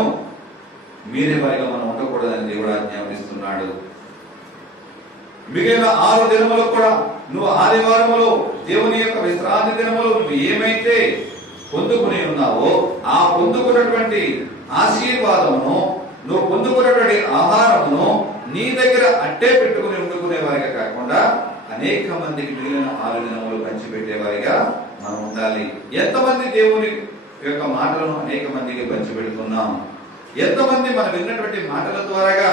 మీరే వారిగా మనం ఉండకూడదని దేవుడు ఆజ్ఞాపిస్తున్నాడు. మిగిలిన 6 దినములు కూడా నువ్వు ఆదివారములో దేవుని యొక్క విశ్రాంతి దినములో నువ్వు ఏమైతే పొందుకుని ఉన్నావో ఆ పొందుకున్నటువంటి ఆశీర్వాదమును, నువ్వు పొందుకున్నటువంటి ఆహారమును నీ దగ్గర అట్టే పెట్టుకుని వండుకునే వారిగా కాకుండా అనేక మందికి మిగిలిన 6 దినములు పంచిపెట్టేవారిగా మనం ఉండాలి. ఎంతమంది దేవుని యొక్క మాటలను అనేక మందికి పంచిపెడుతున్నాం? ఎంతమంది మనం విన్నటువంటి మాటల ద్వారా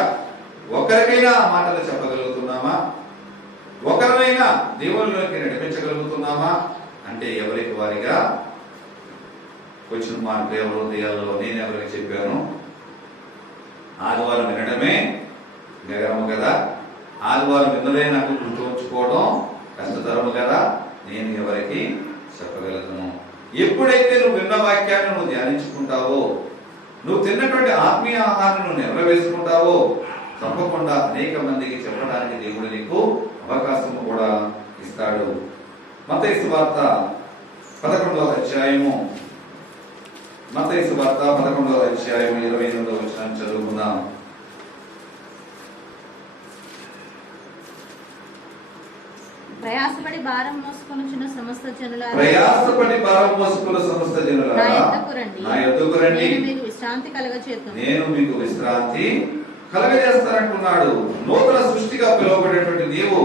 ఒకరికైనా ఆ మాటలు చెప్పగలుగుతున్నామా? ఒకరినైనా దేవుళ్ళలోకి నడిపించగలుగుతున్నామా? అంటే ఎవరికి వారిగా వచ్చిన మార్పు ఎవరు హృదయాల్లో నేను ఎవరికి చెప్పాను? ఆదివారం వినడమే గగనము కదా, ఆదివారం విన్నదే నాకు గుర్తు ఉంచుకోవడం కష్టతరము కదా, నేను ఎవరికి చెప్పగలుగుతాను? ఎప్పుడైతే నువ్వు విన్న వాక్యాన్ని నువ్వు ధ్యానించుకుంటావో, నువ్వు తిన్నటువంటి ఆత్మీయ ఆహారాన్ని నువ్వు నెరవేర్చుకుంటావో, తప్పకుండా అనేక మందికి చెప్పడానికి దేవుడు నీకు అవకాశం కూడా ఇస్తాడు. మత్తయి సువార్త 11వ అధ్యాయము, మత్తయి సువార్త 11వ అధ్యాయము 28వ వచనం చదువుకుందాం. ప్రయాసపడి భారం మోసుకొనుచున్న సమస్త జనులారా, నా యొద్దకు రండి, నేను మీకు విశ్రాంతి కలగజేస్తాను. నేను మీకు విశ్రాంతి కలగజేస్తానంటున్నాడు. నూతన సృష్టిగా పిలువబడేటువంటి నీవు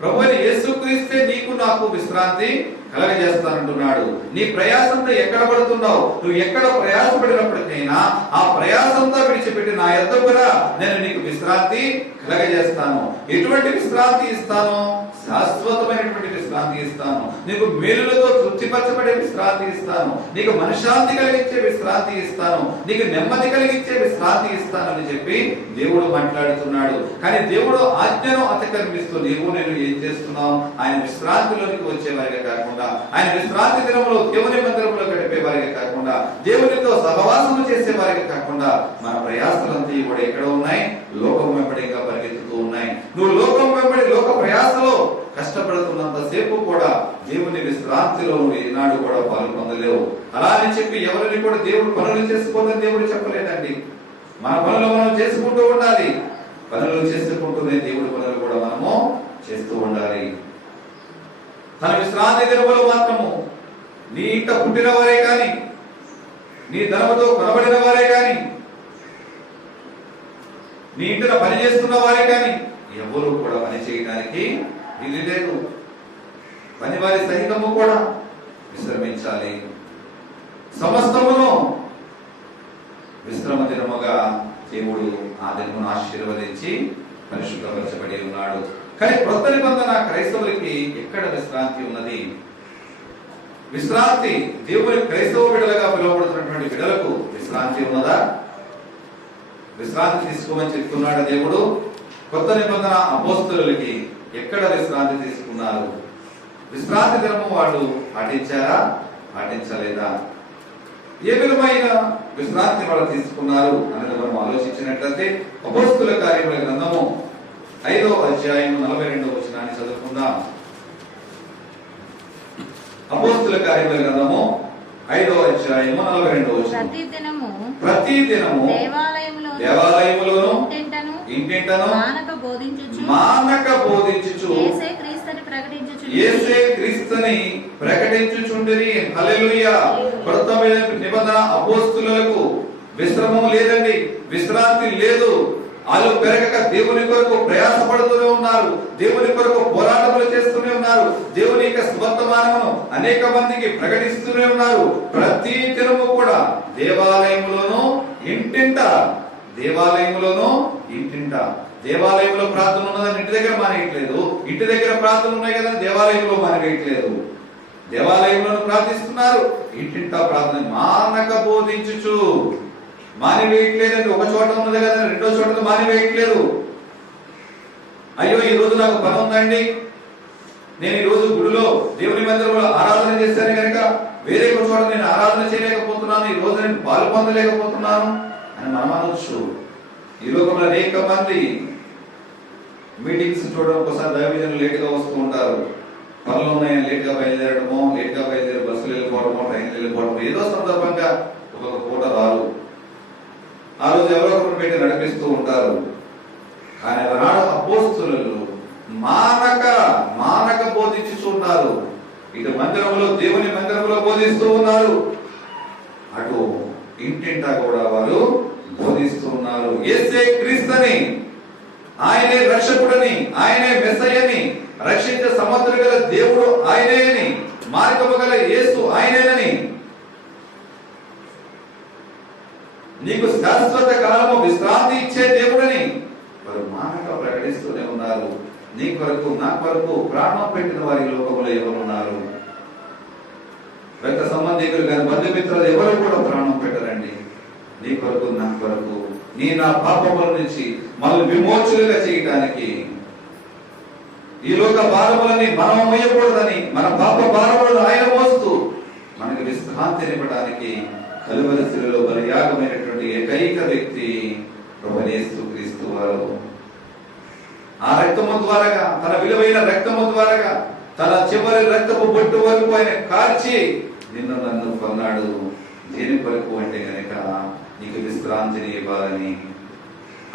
ప్రభువైన యేసుక్రీస్తే నీకు నాకు విశ్రాంతి కలగజేస్తానంటున్నాడు. నీ ప్రయాసంతో ఎక్కడ పడుతున్నావు? నువ్వు ఎక్కడ ప్రయాసపడినప్పటికైనా ఆ ప్రయాసంతో విడిచిపెట్టి నా యొద్దకు రా, నేను నీకు విశ్రాంతి కలగజేస్తాను. ఎటువంటి విశ్రాంతి ఇస్తాను? శాశ్వతమైనటువంటి విశ్రాంతి ఇస్తాను. నీకు మేలులతో తృప్తిపరచబడే విశ్రాంతి ఇస్తాను. నీకు మనశ్శాంతి కలిగించే విశ్రాంతి ఇస్తాను. నీకు నెమ్మది కలిగించే విశ్రాంతి ఇస్తాను అని చెప్పి దేవుడు మాట్లాడుతున్నాడు. కానీ దేవుడు ఆజ్ఞను అతిక్రమిస్తూ నీవు నేను ఏం చేస్తున్నాం? ఆయన విశ్రాంతిలోనికి వచ్చేవారిగా కాకుండా, ఆయన విశ్రాంతి దినంలో దేవుని మందిరంలో గడిపే వారిగా కాకుండా, దేవునితో సహవాసము చేసే వారిగా కాకుండా మన ప్రయాసలంతా కూడా ఎక్కడ ఉన్నాయి? లోకం వెంబడి ఇంకా పరిగెత్తుతూ ఉన్నాయి. నువ్వు లోకం వెంబడి లోక ప్రయాసలో కష్టపడుతున్నంత సేపు కూడా దేవుని విశ్రాంతిలో నువ్వు ఈనాడు కూడా పాలు పొందలేవు. అలా అని చెప్పి ఎవరిని కూడా దేవుడు పనులు చేసుకోదని దేవుడు చెప్పలేదండి. మన పనులు మనం చేసుకుంటూ ఉండాలి. పనులు చేసుకుంటూనే దేవుడి పనులు కూడా మనము చేస్తూ ఉండాలి. తన విశ్రాంతి దినములో మాత్రము నీ ఇంట పుట్టిన వారే కానీ, నీ ధనముతో కొనబడిన వారే కానీ, నీ ఇంటిన పని చేస్తున్న వారే కానీ ఎవరు కూడా పని చేయడానికి వీలు లేదు. పని వారి సహితము కూడా విశ్రమించాలి. సమస్తమును విశ్రమ దినముగా దేవుడు ఆ దినమును ఆశీర్వదించి పరిశుద్ధపరచబడి ఉన్నాడు. కానీ క్రొత్త నిబంధన క్రైస్తవులకి ఎక్కడ విశ్రాంతి ఉన్నది? విశ్రాంతి, దేవుని క్రైస్తవ బిడ్డలుగా పిలువబడుతున్నటువంటి బిడ్డలకు విశ్రాంతి ఉన్నదా? విశ్రాంతి తీసుకోమని చెప్తున్నాడు దేవుడు. కొత్త నిబంధన అపోస్తలులకి ఎక్కడ విశ్రాంతి తీసుకున్నారు? విశ్రాంతి దినము వాళ్ళు పాటించారా, పాటించలేదా? ఏ విధమైన విశ్రాంతి వాళ్ళు తీసుకున్నారు అనేది మనం ఆలోచించినట్లయితే అపోస్తలుల కార్యముల గ్రంథము 5వ అధ్యాయం 42వ వచనాన్ని చదువుకుందాం. అపోస్తలుల కార్యముల గ్రంథము 5వ అధ్యాయము 42వ వచనం. ప్రతి దినము దేవాలయములోను ఇంటింటను మానక బోధించుచు యేసే క్రీస్తుని ప్రకటించుచుండిరి. హల్లెలూయా. కొత్త నిబంధన అపోస్తలులకు విశ్రమం లేదండి, విశ్రాంతి లేదు. వాళ్ళు పెరగక దేవుని కొరకు ప్రయాసపడుతూనే ఉన్నారు, దేవుని కొరకు పోరాటములు చేస్తూనే ఉన్నారు, దేవుని యొక్క సువర్తమానమును అనేక మందికి ప్రకటిస్తూనే ఉన్నారు. ప్రతి దినము కూడా దేవాలయములోను ఇంటింట, దేవాలయములోను ఇంటింట. దేవాలయంలో ప్రార్థన ఉన్నదని ఇంటి దగ్గర మానేయట్లేదు, ఇంటి దగ్గర ప్రార్థన ఉన్నాయి కదా దేవాలయంలో మానేయట్లేదు. దేవాలయంలో ప్రార్థిస్తున్నారు, ఇంటింటా ప్రార్థన మానక బోధించుచు. మానివేయట్లేదండి, ఒక చోట ఉన్నది కదా రెండో చోట మానివేయట్లేదు. అయ్యో ఈ రోజు నాకు పని ఉందండి, నేను ఈ రోజు గుడిలో దేవుని మందిరంలో ఆరాధన చేశాను కనుక వేరే ఒక చోట నేను ఆరాధన చేయలేకపోతున్నాను, ఈ రోజు నేను పాలు పొందలేకపోతున్నాను అని మనం అనవచ్చు. ఈ లోకంలో అనేక మంది మీటింగ్స్ చూడడం, ఒకసారి దైవజనులు లేట్ గా వస్తూ ఉంటారు, పనులు ఉన్నాయని లేట్ గా బయలుదేరడమో, లేట్ గా బయలుదేరి బస్సులు వెళ్ళిపోవడమో, ట్రైన్లు వెళ్ళిపోవడమో, ఏదో సందర్భంగా ఒక్కొక్క పూట రారు. ఆ రోజు ఎవరో ఒకరు పెట్టి నడిపిస్తూ ఉంటారు. కానీ ఆనాడు అపోస్తలులు మానక బోధించుతున్నారు. ఇటు మందిరంలో దేవుని మందిరంలో బోధిస్తూ ఉన్నారు, అటు ఇంటింటా కూడా వారు బోధిస్తూ ఉన్నారు. యేసే క్రీస్తుని, ఆయనే రక్షకుడని, ఆయనే మెస్సయ్యని, రక్షించే సమర్థుడు గల దేవుడు ఆయనే అని, మార్గము గల యేసు ఆయనేనని, నీకు శాశ్వత కాలము విశ్రాంతి ఇచ్చే దేవుడని వారు మానక ప్రకటిస్తూనే ఉన్నారు. నీ కొరకు నా కొరకు ప్రాణం పెట్టిన వారి లోకంలో ఎవరున్నారు? రక్త సంబంధికులు కానీ బంధుమిత్రులు ఎవరు కూడా ప్రాణం పెట్టరండి. నీ కొరకు నా కొరకు, నా పాపముల నుంచి మనల్ని విమోచనగా చేయటానికి, ఈ లోక భారములని మనం మోయకూడదని, మన పాప భారములను ఆయన మోస్తూ మనకి విశ్రాంతి ఇవ్వడానికి కలువరి శిలువలో బలియాగమైనటువంటి ఏకైక వ్యక్తి ప్రభువైన యేసు క్రీస్తు వారు. ఆ రక్తము ద్వారాగా, తన విలువైన రక్తము ద్వారాగా, తన చివరి రక్తపు బొట్టు వరకు ఆయన కార్చి నిన్ను నన్ను కొన్నాడు. దేని కొరకు అంటే గనక నీకు విశ్రాంతిని ఇవ్వాలని,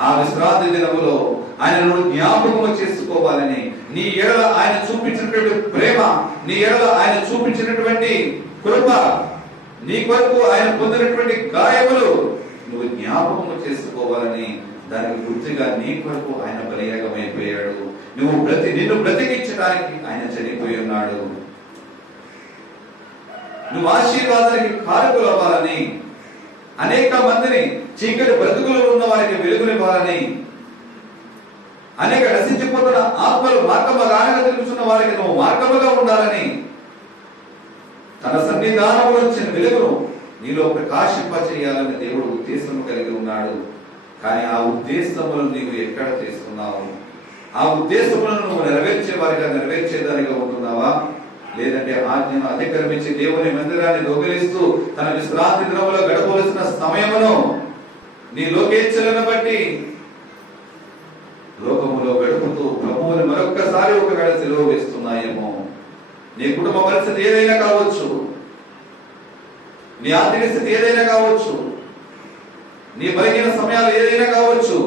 ఆ విశ్రాంతి దినములో ఆయనను జ్ఞాపకము చేసుకోవాలని, నీ ఎడల ఆయన చూపించినటువంటి ప్రేమ, నీ ఎడల ఆయన చూపించినటువంటి కృప, నీ కొరకు ఆయన పొందినటువంటి గాయములు నువ్వు జ్ఞాపకము చేసుకోవాలని, దానికి గుర్తుగా నీ కొరకు ఆయన బలియాగమైపోయాడు. నిన్ను బ్రతికించడానికి ఆయన చనిపోయి ఉన్నాడు. నువ్వు ఆశీర్వాదానికి కారకులు అవ్వాలని, అనేక మందిని చీకటి బ్రతుకులు ఉన్న వారికి వెలుగునివ్వాలని, అనేక నశించిపోతున్న ఆత్మలు మార్గముగా తిరుగుతున్న వారికి నువ్వు మార్గముగా ఉండాలని, తన సన్నిధానంలో వచ్చిన వెలుగును నీలో ప్రకాశింప చేయాలని దేవుడు ఉద్దేశం కలిగి ఉన్నాడు. కానీ ఆ ఉద్దేశములను నీవు ఎక్కడ చేస్తున్నావు? ఆ ఉద్దేశములను నువ్వు నెరవేర్చే వారిగా, నెరవేర్చేదానిగా ఉంటున్నావా? లేదంటే ఆజ్ఞను అతిక్రమించి దేవుని మందిరాన్ని దొంగిలిస్తూ తన విశ్రాంతి దినములో గడపవలసిన సమయమును నీ లోకేచ్ఛలను బట్టి లోకములో గడుపుతూ ప్రభువుని మరొక్కసారి ఒకవేళ సెలవు వేస్తున్నాయేమో. నీ కుటుంబ పరిస్థితి ఏదైనా కావచ్చు, నీ ఆర్థిక స్థితి ఏదైనా కావచ్చు, నీ బలహీన సమయాలు ఏదైనా కావచ్చు,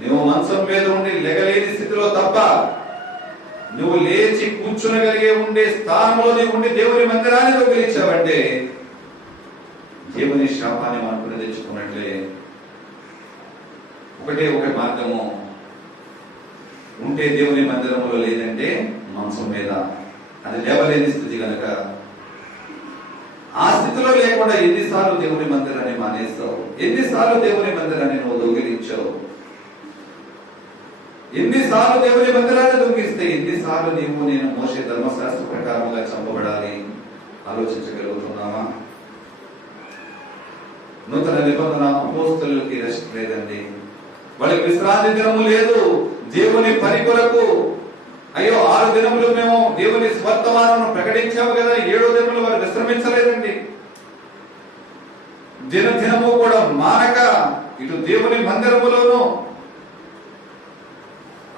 నువ్వు మంచం మీద ఉండి లెగలేని స్థితిలో తప్ప నువ్వు లేచి కూర్చునగలిగే ఉండే స్థానంలో నీవు ఉండి దేవుని మందిరాన్ని దొంగిలించావంటే దేవుని శాపాన్ని మనకు తెచ్చుకున్నట్లే. ఒక మార్గము ఉంటే దేవుని మందిరంలో, లేదంటే మంచం మీద, అది లేవలేని స్థితి కనుక ఆ స్థితిలో లేకుండా ఎన్నిసార్లు దేవుని మందిరాన్ని మానేస్తావు? ఎన్నిసార్లు దేవుని మందిరాన్ని నువ్వు దొంగిలించావు? ఎన్నిసార్లు దేవుని మందిరాన్ని దొంగిలిస్తే ఎన్నిసార్లు నేను మోషే ధర్మశాస్త్ర ప్రకారంగా చంపబడాలి, ఆలోచించగలుగుతున్నామా? నూతన నిబంధన అపోస్తలులకి రెస్ట్ లేదండి, వాళ్ళకి విశ్రాంతి దినము లేదు. దేవుని పని కొరకు అయ్యో 6 దినములు మేము దేవుని స్వర్తమానం ప్రకటించాము కదా, 7వ దినములు వారు విశ్రమించలేదండి. దినము కూడా మానక ఇటు దేవుని మందిరములోను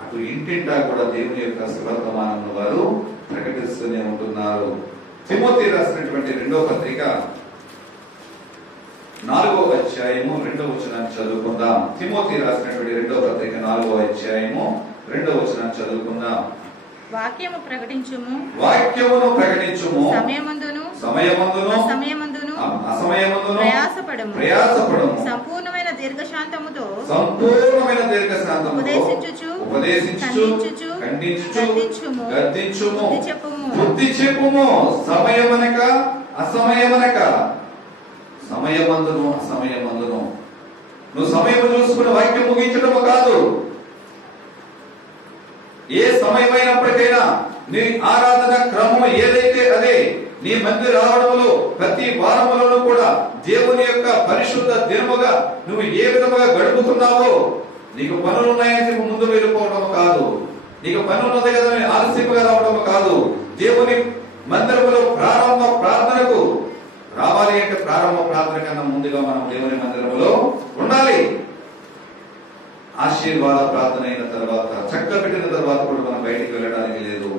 అటు ఇంటింటా కూడా దేవుని యొక్క స్వర్తమానమును వారు ప్రకటిస్తూనే ఉంటున్నారు. తిమోతి రాసినటువంటి 2వ పత్రిక 4వ అధ్యాయము 2వ వచనాన్ని చదువుకుందాం. తిమోతి రాసినటువంటి 2వ పత్రిక 4వ అధ్యాయము 2వ వచనాన్ని చదువుకుందాం. వాక్యము ప్రకటించుము, వాక్యమును ప్రకటించుము, సమయమందును అసమయమందును ప్రయాసపడము, సంపూర్ణమైన దీర్ఘశాంతముతో ఉపదేశించుచు ఖండించుచు గద్దించుము, బుద్ధి చెప్పుము. సమయమనక అసమయమనక, సమయమందును అసమయమందును. నువ్వు సమయం చూసుకుని వాక్యం ముగించడము కాదు, ఏ సమయమైనప్పటికైనా నీ ఆరాధన క్రమం ఏదైతే అదే. నీ మందిర రావడంలో ప్రతి వారములను కూడా దేవుని యొక్క పరిశుద్ధ దినముగా నువ్వు ఏ విధముగా గడుపుతున్నావో, నీకు పనులు ఉన్నాయని చెప్పి ముందు వెళ్ళిపోవడం కాదు, నీకు పని ఉన్నది కదా ఆలస్యంగా రావడం కాదు. దేవుని మందిరములో ప్రారంభ ప్రార్థనకు రావాలి అంటే ప్రారంభ ప్రార్థన కన్నా ముందుగా మనం దేవుని మందిరములో ఉండాలి. ఆశీర్వాద ప్రార్థన అయిన తర్వాత, చక్క పెట్టిన తర్వాత కూడా మనం బయటికి వెళ్ళడానికి లేదు.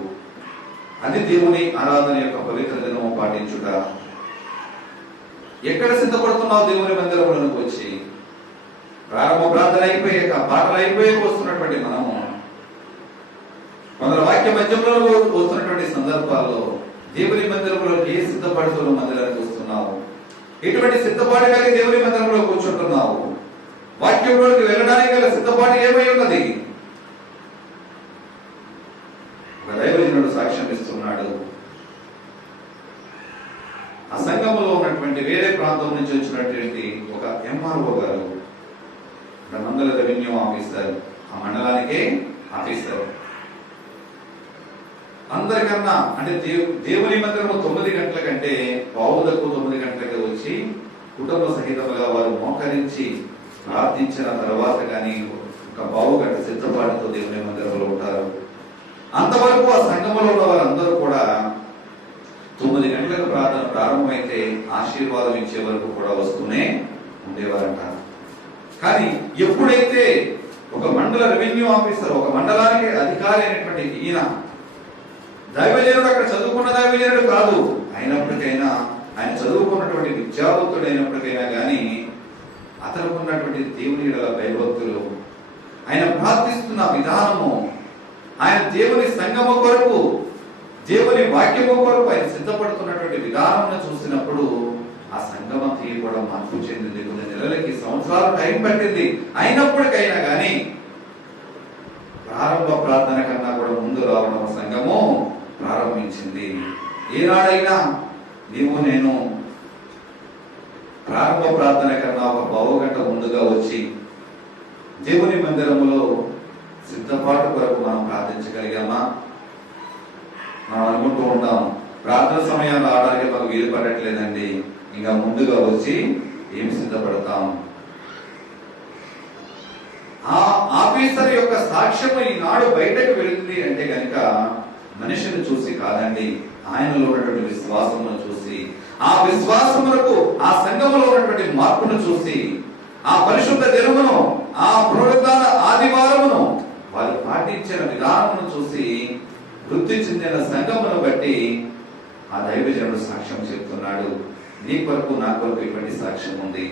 అది దేవుని ఆరాధన యొక్క పవిత్ర దినము పాటించుట. ఎక్కడ సిద్ధపడుతున్నావు దేవుని మందిరములకు వచ్చి? ప్రారంభ ప్రార్థన అయిపోయాక, పాటలు అయిపోయాక వస్తున్నటువంటి మనము కొందరు వాక్య మధ్యంలో వస్తున్నటువంటి సందర్భాల్లో దేవుని మందిరంలోకి ఏ సిద్ధపాటుతో మందిరానికి వస్తున్నావు? ఎటువంటి సిద్ధపాటు కలిగి దేవుని మందిరంలో కూర్చుంటున్నావు? వాక్యంలోకి వెళ్ళడానికి గల సిద్ధపాటు ఏమై ఉన్నది? ఒక దైవజనుడు సాక్ష్యం ఇస్తున్నాడు. ఆ సంఘంలో ఉన్నటువంటి వేరే ప్రాంతం నుంచి వచ్చినటువంటి ఒక ఎంఆర్ఓ గారు, మండల రెవెన్యూ ఆఫీసర్, ఆ మండలానికే ఆఫీసర్, అందరికన్నా అంటే దేవుని మందిరము 9 గంటల కంటే 9:15 గంటలకే వచ్చి కుటుంబ సహితంగా వారు మోకరించి ప్రార్థించిన తర్వాత కానీ ఒక 1/2 గంట సిద్ధపాటుతో దేవుని మందిరంలో ఉంటారు. అంతవరకు ఆ సంఘంలో ఉన్న వారందరూ కూడా 9 గంటలకు ప్రార్థన ప్రారంభమైతే ఆశీర్వాదం ఇచ్చే వరకు కూడా వస్తూనే ఉండేవారంట. కానీ ఎప్పుడైతే ఒక మండల రెవెన్యూ ఆఫీసర్, ఒక మండలానికి అధికారి అయినటువంటి ఈయన దైవజనుడు, అక్కడ చదువుకున్న దైవజనుడు కాదు అయినప్పటికైనా, ఆయన చదువుకున్నటువంటి విద్యావంతుడు అయినప్పటికైనా కానీ అతనికి ఉన్నటువంటి దేవుని భయభక్తులు, ఆయన ప్రార్థిస్తున్న విధానము, ఆయన దేవుని సంగమ కొరకు, దేవుని వాక్యము కొరకు ఆయన సిద్ధపడుతున్నటువంటి విధానం చూసినప్పుడు ఆ సంగమం తీయడం మార్పు చెందింది. కొన్ని నెలలకి, సంవత్సరాలు టైం పట్టింది. అయినప్పటికైనా కానీ ప్రారంభ ప్రార్థన కన్నా కూడా ముందు రావడం సంఘము ప్రారంభించింది. ఏనాడైనా నీవు నేను ప్రారంభ ప్రార్థన కన్నా ఒక 1/2 గంట ముందుగా వచ్చి దేవుని మందిరములో సిద్ధపాటు కొరకు మనం ప్రార్థించగలిగామా? మనం అనుకుంటూ ఉంటాం, ప్రార్థన సమయం రావడానికి మాకు వీలు పడట్లేదండి, ఇంకా ముందుగా వచ్చి ఏమి సిద్ధపడతాం? ఆ ఆఫీసర్ యొక్క సాక్ష్యము ఈనాడు బయటకు వెళుతుంది అంటే కనుక మనిషిని చూసి కాదండి, ఆయనలో ఉన్నటువంటి విశ్వాసమును చూసి, ఆ విశ్వాసములకు ఆ సంఘములో ఉన్నటువంటి మార్పును చూసి, ఆ పరిశుద్ధ దినమును, ఆ పునరుద్ధాన ఆదివారమును వారు పాటించిన విధానమును చూసి వృద్ధి చెందిన సంఘమును బట్టి ఆ దైవజనుడు సాక్ష్యం చెప్తున్నాడు. నీ కొరకు నా కొరకు ఇటువంటి సాక్ష్యం ఉంది.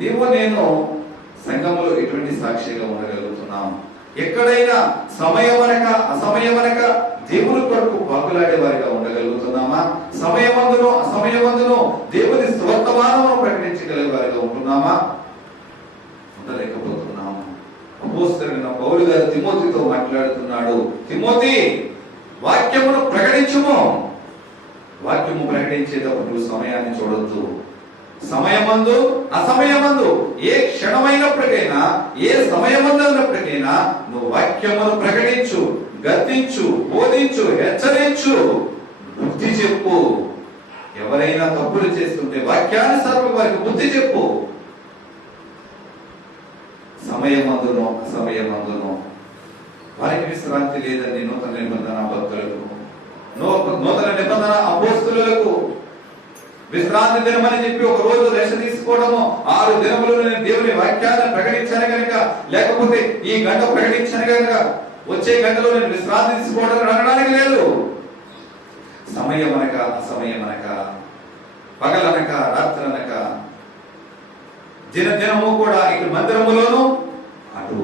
నీవు నేను సంఘములో ఎటువంటి సాక్షిగా ఉండగలుగుతున్నాం? ఎక్కడైనా సమయమనక అసమయమనక దేవుని కొరకు పాకులాడే వారిగా ఉండగలుగుతున్నామా? సమయమందును అసమయమందును దేవుని స్వర్తమానమును ప్రకటించగలిగే వారిగా ఉంటున్నామా? ఉండలేకపోతున్నాము. అపోస్తలుడైన పౌలు గారు తిమోతితో మాట్లాడుతున్నాడు, తిమోతి వాక్యమును ప్రకటించుము. వాక్యము ప్రకటించేటప్పుడు సమయాన్ని చూడొద్దు. సమయమందు అసమయమందు ఏ క్షణమైనప్పటికైనా, ఏ సమయమందున్నప్పటికైనా నువ్వు వాక్యమును ప్రకటించు, గద్దించు, బోధించు, హెచ్చరించు, బుద్ధి చెప్పు. ఎవరైనా తప్పులు చేస్తుంటే వాక్యానుసారం వారికి బుద్ధి చెప్పు. సమయమందును అసమయమందును వారికి విశ్రాంతి లేదండి. నూతన నిబంధన భక్తులకు, నూతన నిబంధన అపోస్తులకు విశ్రాంతి దినమని చెప్పి ఒక రోజు రెస్ట్ తీసుకోవడము, 6 దినములు నేను దేవుని వాక్యాన్ని ప్రకటించాను కనుక, లేకపోతే ఈ గంట ప్రకటించాను కనుక వచ్చే గంటలో నేను విశ్రాంతి తీసుకోవడం అనడానికి లేదు. సమయం అనక అసమయం అనక, పగలనక రాత్రనక, దినము కూడా ఇటు మందిరములోను అటు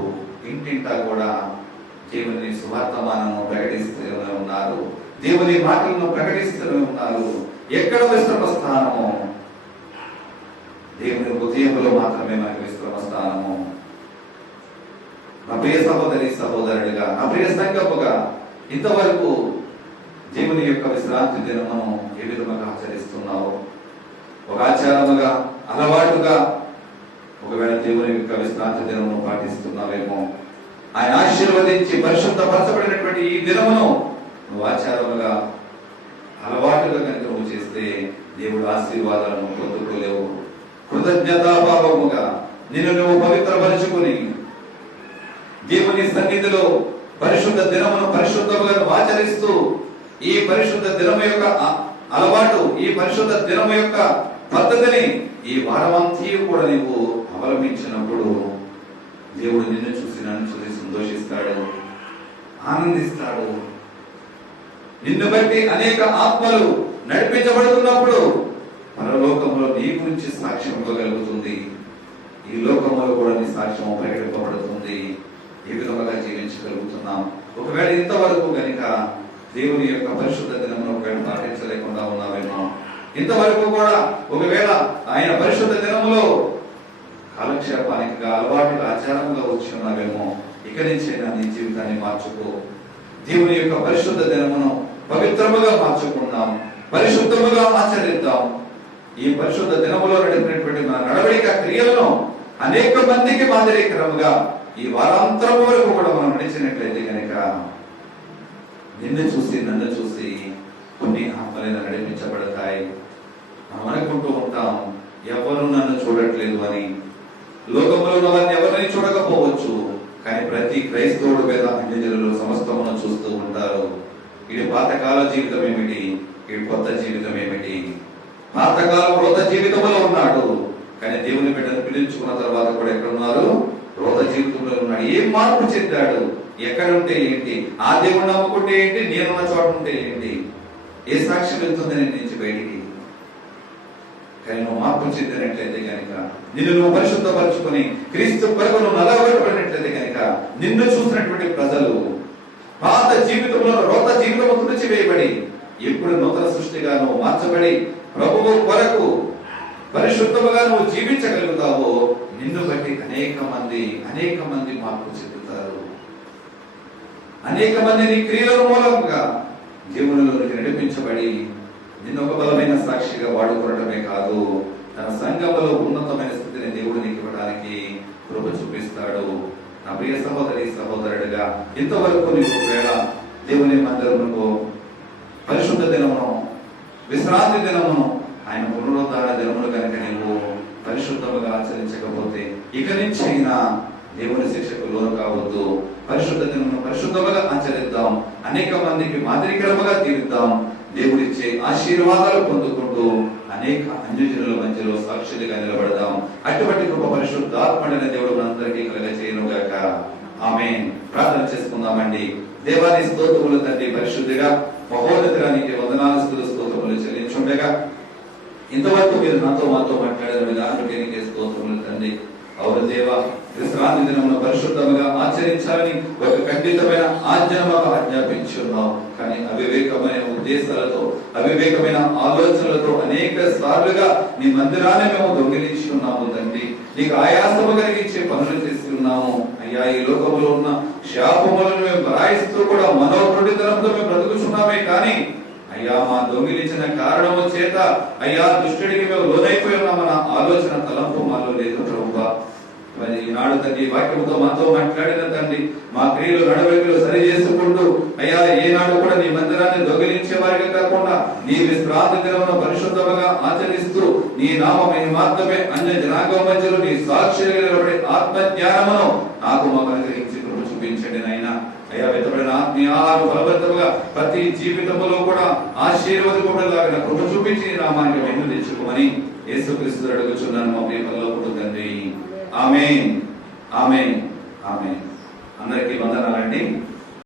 ఇంటింటా కూడా దేవుని సువార్తమానము ప్రకటిస్తూనే ఉన్నారు. దేవుని మాటలను ప్రకటిస్తూనే ఉన్నారు. ఎక్కడ విశ్రమ స్థానము? దేవుని హృదయంలో మాత్రమే మనకు విశ్రమ స్థానము. నా ప్రియ సహోదరి సహోదరుడిగా, నా ప్రియ సంకల్పగా, ఇంతవరకు దేవుని యొక్క విశ్రాంతి దినమును ఏ విధముగా ఆచరిస్తున్నావు? ఒక ఆచారముగా, అలవాటుగా ఒకవేళ దేవుని యొక్క విశ్రాంతి దినమును పాటిస్తున్నావేమో. ఆయన ఆశీర్వదించి పరిశుద్ధపరచబడినటువంటి ఈ దినమును నువ్వు ఆచారముగా, అలవాటుగా కనుక నువ్వు చేస్తే దేవుడు ఆశీర్వాదాలను పొందుకోలేవు. కృతజ్ఞతాభావముగా నిన్ను నువ్వు పవిత్రపరుచుకుని దేవుని సన్నిధిలో పరిశుద్ధ దినమును పరిశుద్ధముగా ఆచరిస్తూ, ఈ పరిశుద్ధ దినము యొక్క అలవాటు, ఈ పరిశుద్ధ దినము యొక్క పద్ధతిని ఈ వారమంతా కూడా నీవు అవలంబించినప్పుడు దేవుడు నిన్ను చూసి నన్ను చూసి సంతోషిస్తాడు, ఆనందిస్తాడు. నిన్ను బట్టి అనేక ఆత్మలు నడిపించబడుతున్నప్పుడు పరలోకములో నీ గురించి సాక్ష్యం ఇవ్వగలుగుతుంది. ఈ లోకములో కూడా నీ సాక్ష్యం ప్రకటింపబడుతుంది. ఏ విధంగా జీవించగలుగుతున్నాం? ఒకవేళ ఇంతవరకు గనుక దేవుని యొక్క పరిశుద్ధ దినమును ఒకవేళ పాటించలేకుండా ఉన్నావేమో, ఇంతవరకు కూడా ఒకవేళ ఆయన పరిశుద్ధ దినములో కాలక్షేపానికి అలవాటుగా ఆచారంగా వచ్చి ఉన్నావేమో, ఇక నుంచైనా నీ జీవితాన్ని మార్చుకో. దేవుని యొక్క పరిశుద్ధ దినమును పవిత్రముగా మార్చుకుందాం, పరిశుద్ధముగా ఆచరిద్దాం. ఈ పరిశుద్ధ దినములో నడిపినటువంటి మన నడవడిక క్రియలను అనేక మందికి మాదిరికరముగా ఈ వారాంతరం వరకు కూడా మనం నడిచినట్లయితే కనుక నిన్ను చూసి నన్ను చూసి కొన్ని ఆత్మలైన నడిపించబడతాయి. మనం అనుకుంటూ ఉంటాం, ఎవరు నన్ను చూడట్లేదు అని. లోకంలో ఉన్న వారిని ఎవరిని చూడకపోవచ్చు, కానీ ప్రతి క్రైస్తవుడు మీద అన్యజనులు సమస్తమును చూస్తూ ఉంటారు. ఇది పాతకాల జీవితం ఏమిటి, ఇది కొత్త జీవితం ఏమిటి? పాతకాలం రోత జీవితంలో ఉన్నాడు, కానీ దేవుని బిడ్డను పిలుచుకున్న తర్వాత కూడా ఎక్కడ ఉన్నారు? రోత జీవితంలో ఉన్నాడు. ఏం మార్పు చెందాడు? ఎక్కడుంటే ఏంటి? ఆ దేవుడు నమ్ముకుంటే ఏంటి? నేనున్న చోట ఉంటే ఏంటి? ఏ సాక్ష్యం వెళ్తుంది నేను నుంచి బయటికి? కానీ నువ్వు మార్పు చెందినట్లయితే కనుక, నిన్ను నువ్వు పరిశుద్ధపరచుకుని క్రీస్తు కొరకు నువ్వు నలగబడినట్లయితే కనుక, నిన్ను చూసినటువంటి ప్రజలు పాత జీవితంలో రోత జీవితం తుడిచివేయబడి ఎప్పుడు నూతన సృష్టిగా నువ్వు మార్చబడి ప్రభువు కొరకు పరిశుద్ధముగా నువ్వు జీవించగలుగుతావో, నిన్ను బట్టి అనేక మంది మార్పు చెందుతారు. అనేక మంది నీ క్రియల మూలంగా దేవునిలోనికి నడిపించబడి నిన్ను ఒక బలమైన సాక్షిగా వాడుకోవడమే కాదు, తన సంఘములో ఉన్నతమైన స్థితిని దేవుడు నీకు ఇవ్వడానికి కృప చూపిస్తాడు. నా ప్రియ సహోదరి సహోదరుడిగా, ఇంతవరకు నీకు ఒకవేళ దేవుని మందిరమును పరిశుద్ధ దినమును విశ్రాంతి దినమును ఆయన పునరుద్ధరణ దినమును కనుక నీవు పరిశుద్ధముగా ఆచరించకపోతే ఇక నుంచి అయినా దేవుని శిక్షకు లోను కావద్దు. పరిశుద్ధ దినమును పరిశుద్ధముగా ఆచరిద్దాం, అనేక మందికి మాదిరికరముగా తీరుద్దాం. దేవుడిచ్చే ఆశీర్వాదాలు పొందుకుంటూ అనేక అన్యజనుల మధ్యలో సాక్షులుగా నిలబడదాం. అటువంటి కృప పరిశుద్ధాత్మడైన దేవుడు మనందరికీ కలుగజేయునుగాక. ఆమేన్. ప్రార్థన చేసుకుందామండి. దేవాని స్తోత్రములు తండ్రి, పరిశుద్ధిగా మహోన్నతుడా నీకు వందనాలు స్తోత్రములు చెల్లించుండగా ఇంతవరకు మీరు నాతో మాతో మాట్లాడిన విధానానికి నీకే స్తోత్రములు తండ్రి. అవును దేవా, విశ్రాంతి దినమును పరిశుద్ధముగా ఆచరించాలని ఒక ఖండితమైన ఆజ్ఞను మాకు ఆజ్ఞాపించున్నావు. కానీ అవివేకమైన ఉద్దేశాలతో, అవివేకమైన ఆలోచనలతో అనేక సార్లుగా నీ మందిరాన్ని మేము దొంగిలించి ఉన్నాము తండ్రి. నీకు ఆయాసము కలిగించే పనులు చేసి ఉన్నాము అయ్యా. ఈ లోకంలో ఉన్న శాపములను మేము బరాయిస్తూ కూడా మనోపృడితనంతో మేము బ్రతుకుచున్నామే. కానీ అయ్యా, మా దొంగిలించిన కారణము చేత అయ్యా దుష్టుడికి మేము లోనైపోయి ఉన్నాం. మన ఆలోచన తలంపు మాలో లేదు ప్రభువా. మరి ఈనాడు తండ్రి వాక్యంతో మాతో మాట్లాడిన తండ్రి మా క్రియలు నడవడికలు సరి చేసుకుంటూ అయ్యా ఏనాడు కూడా నీ మందిరాన్ని దొంగిలించే వారిగా కాకుండా నీ విశ్రాంతి దినమును పరిశుద్ధముగా ఆచరిస్తూ నీ నామమే మాత్రమే అన్య జనాంగం మధ్యలో నీ సాక్షిగా నిలబడే ఆత్మ జ్ఞానమును నాకు మా అనుగ్రహించి కృప చూపించండి నాయన. అయ్యా వెతబడిన ఆత్మీయ ఆహారం బలవంతముగా ప్రతి జీవితంలో కూడా ఆశీర్వాదకుడిలాగా కృప చూపించి నామానికి వెన్ను తెచ్చుకోమని యేసుక్రీస్తు అడుగుచున్నాను మా ప్రియపరలోకపు తండ్రి. ఆమేన్ ఆమేన్ ఆమేన్. అందరికీ వందనాలు.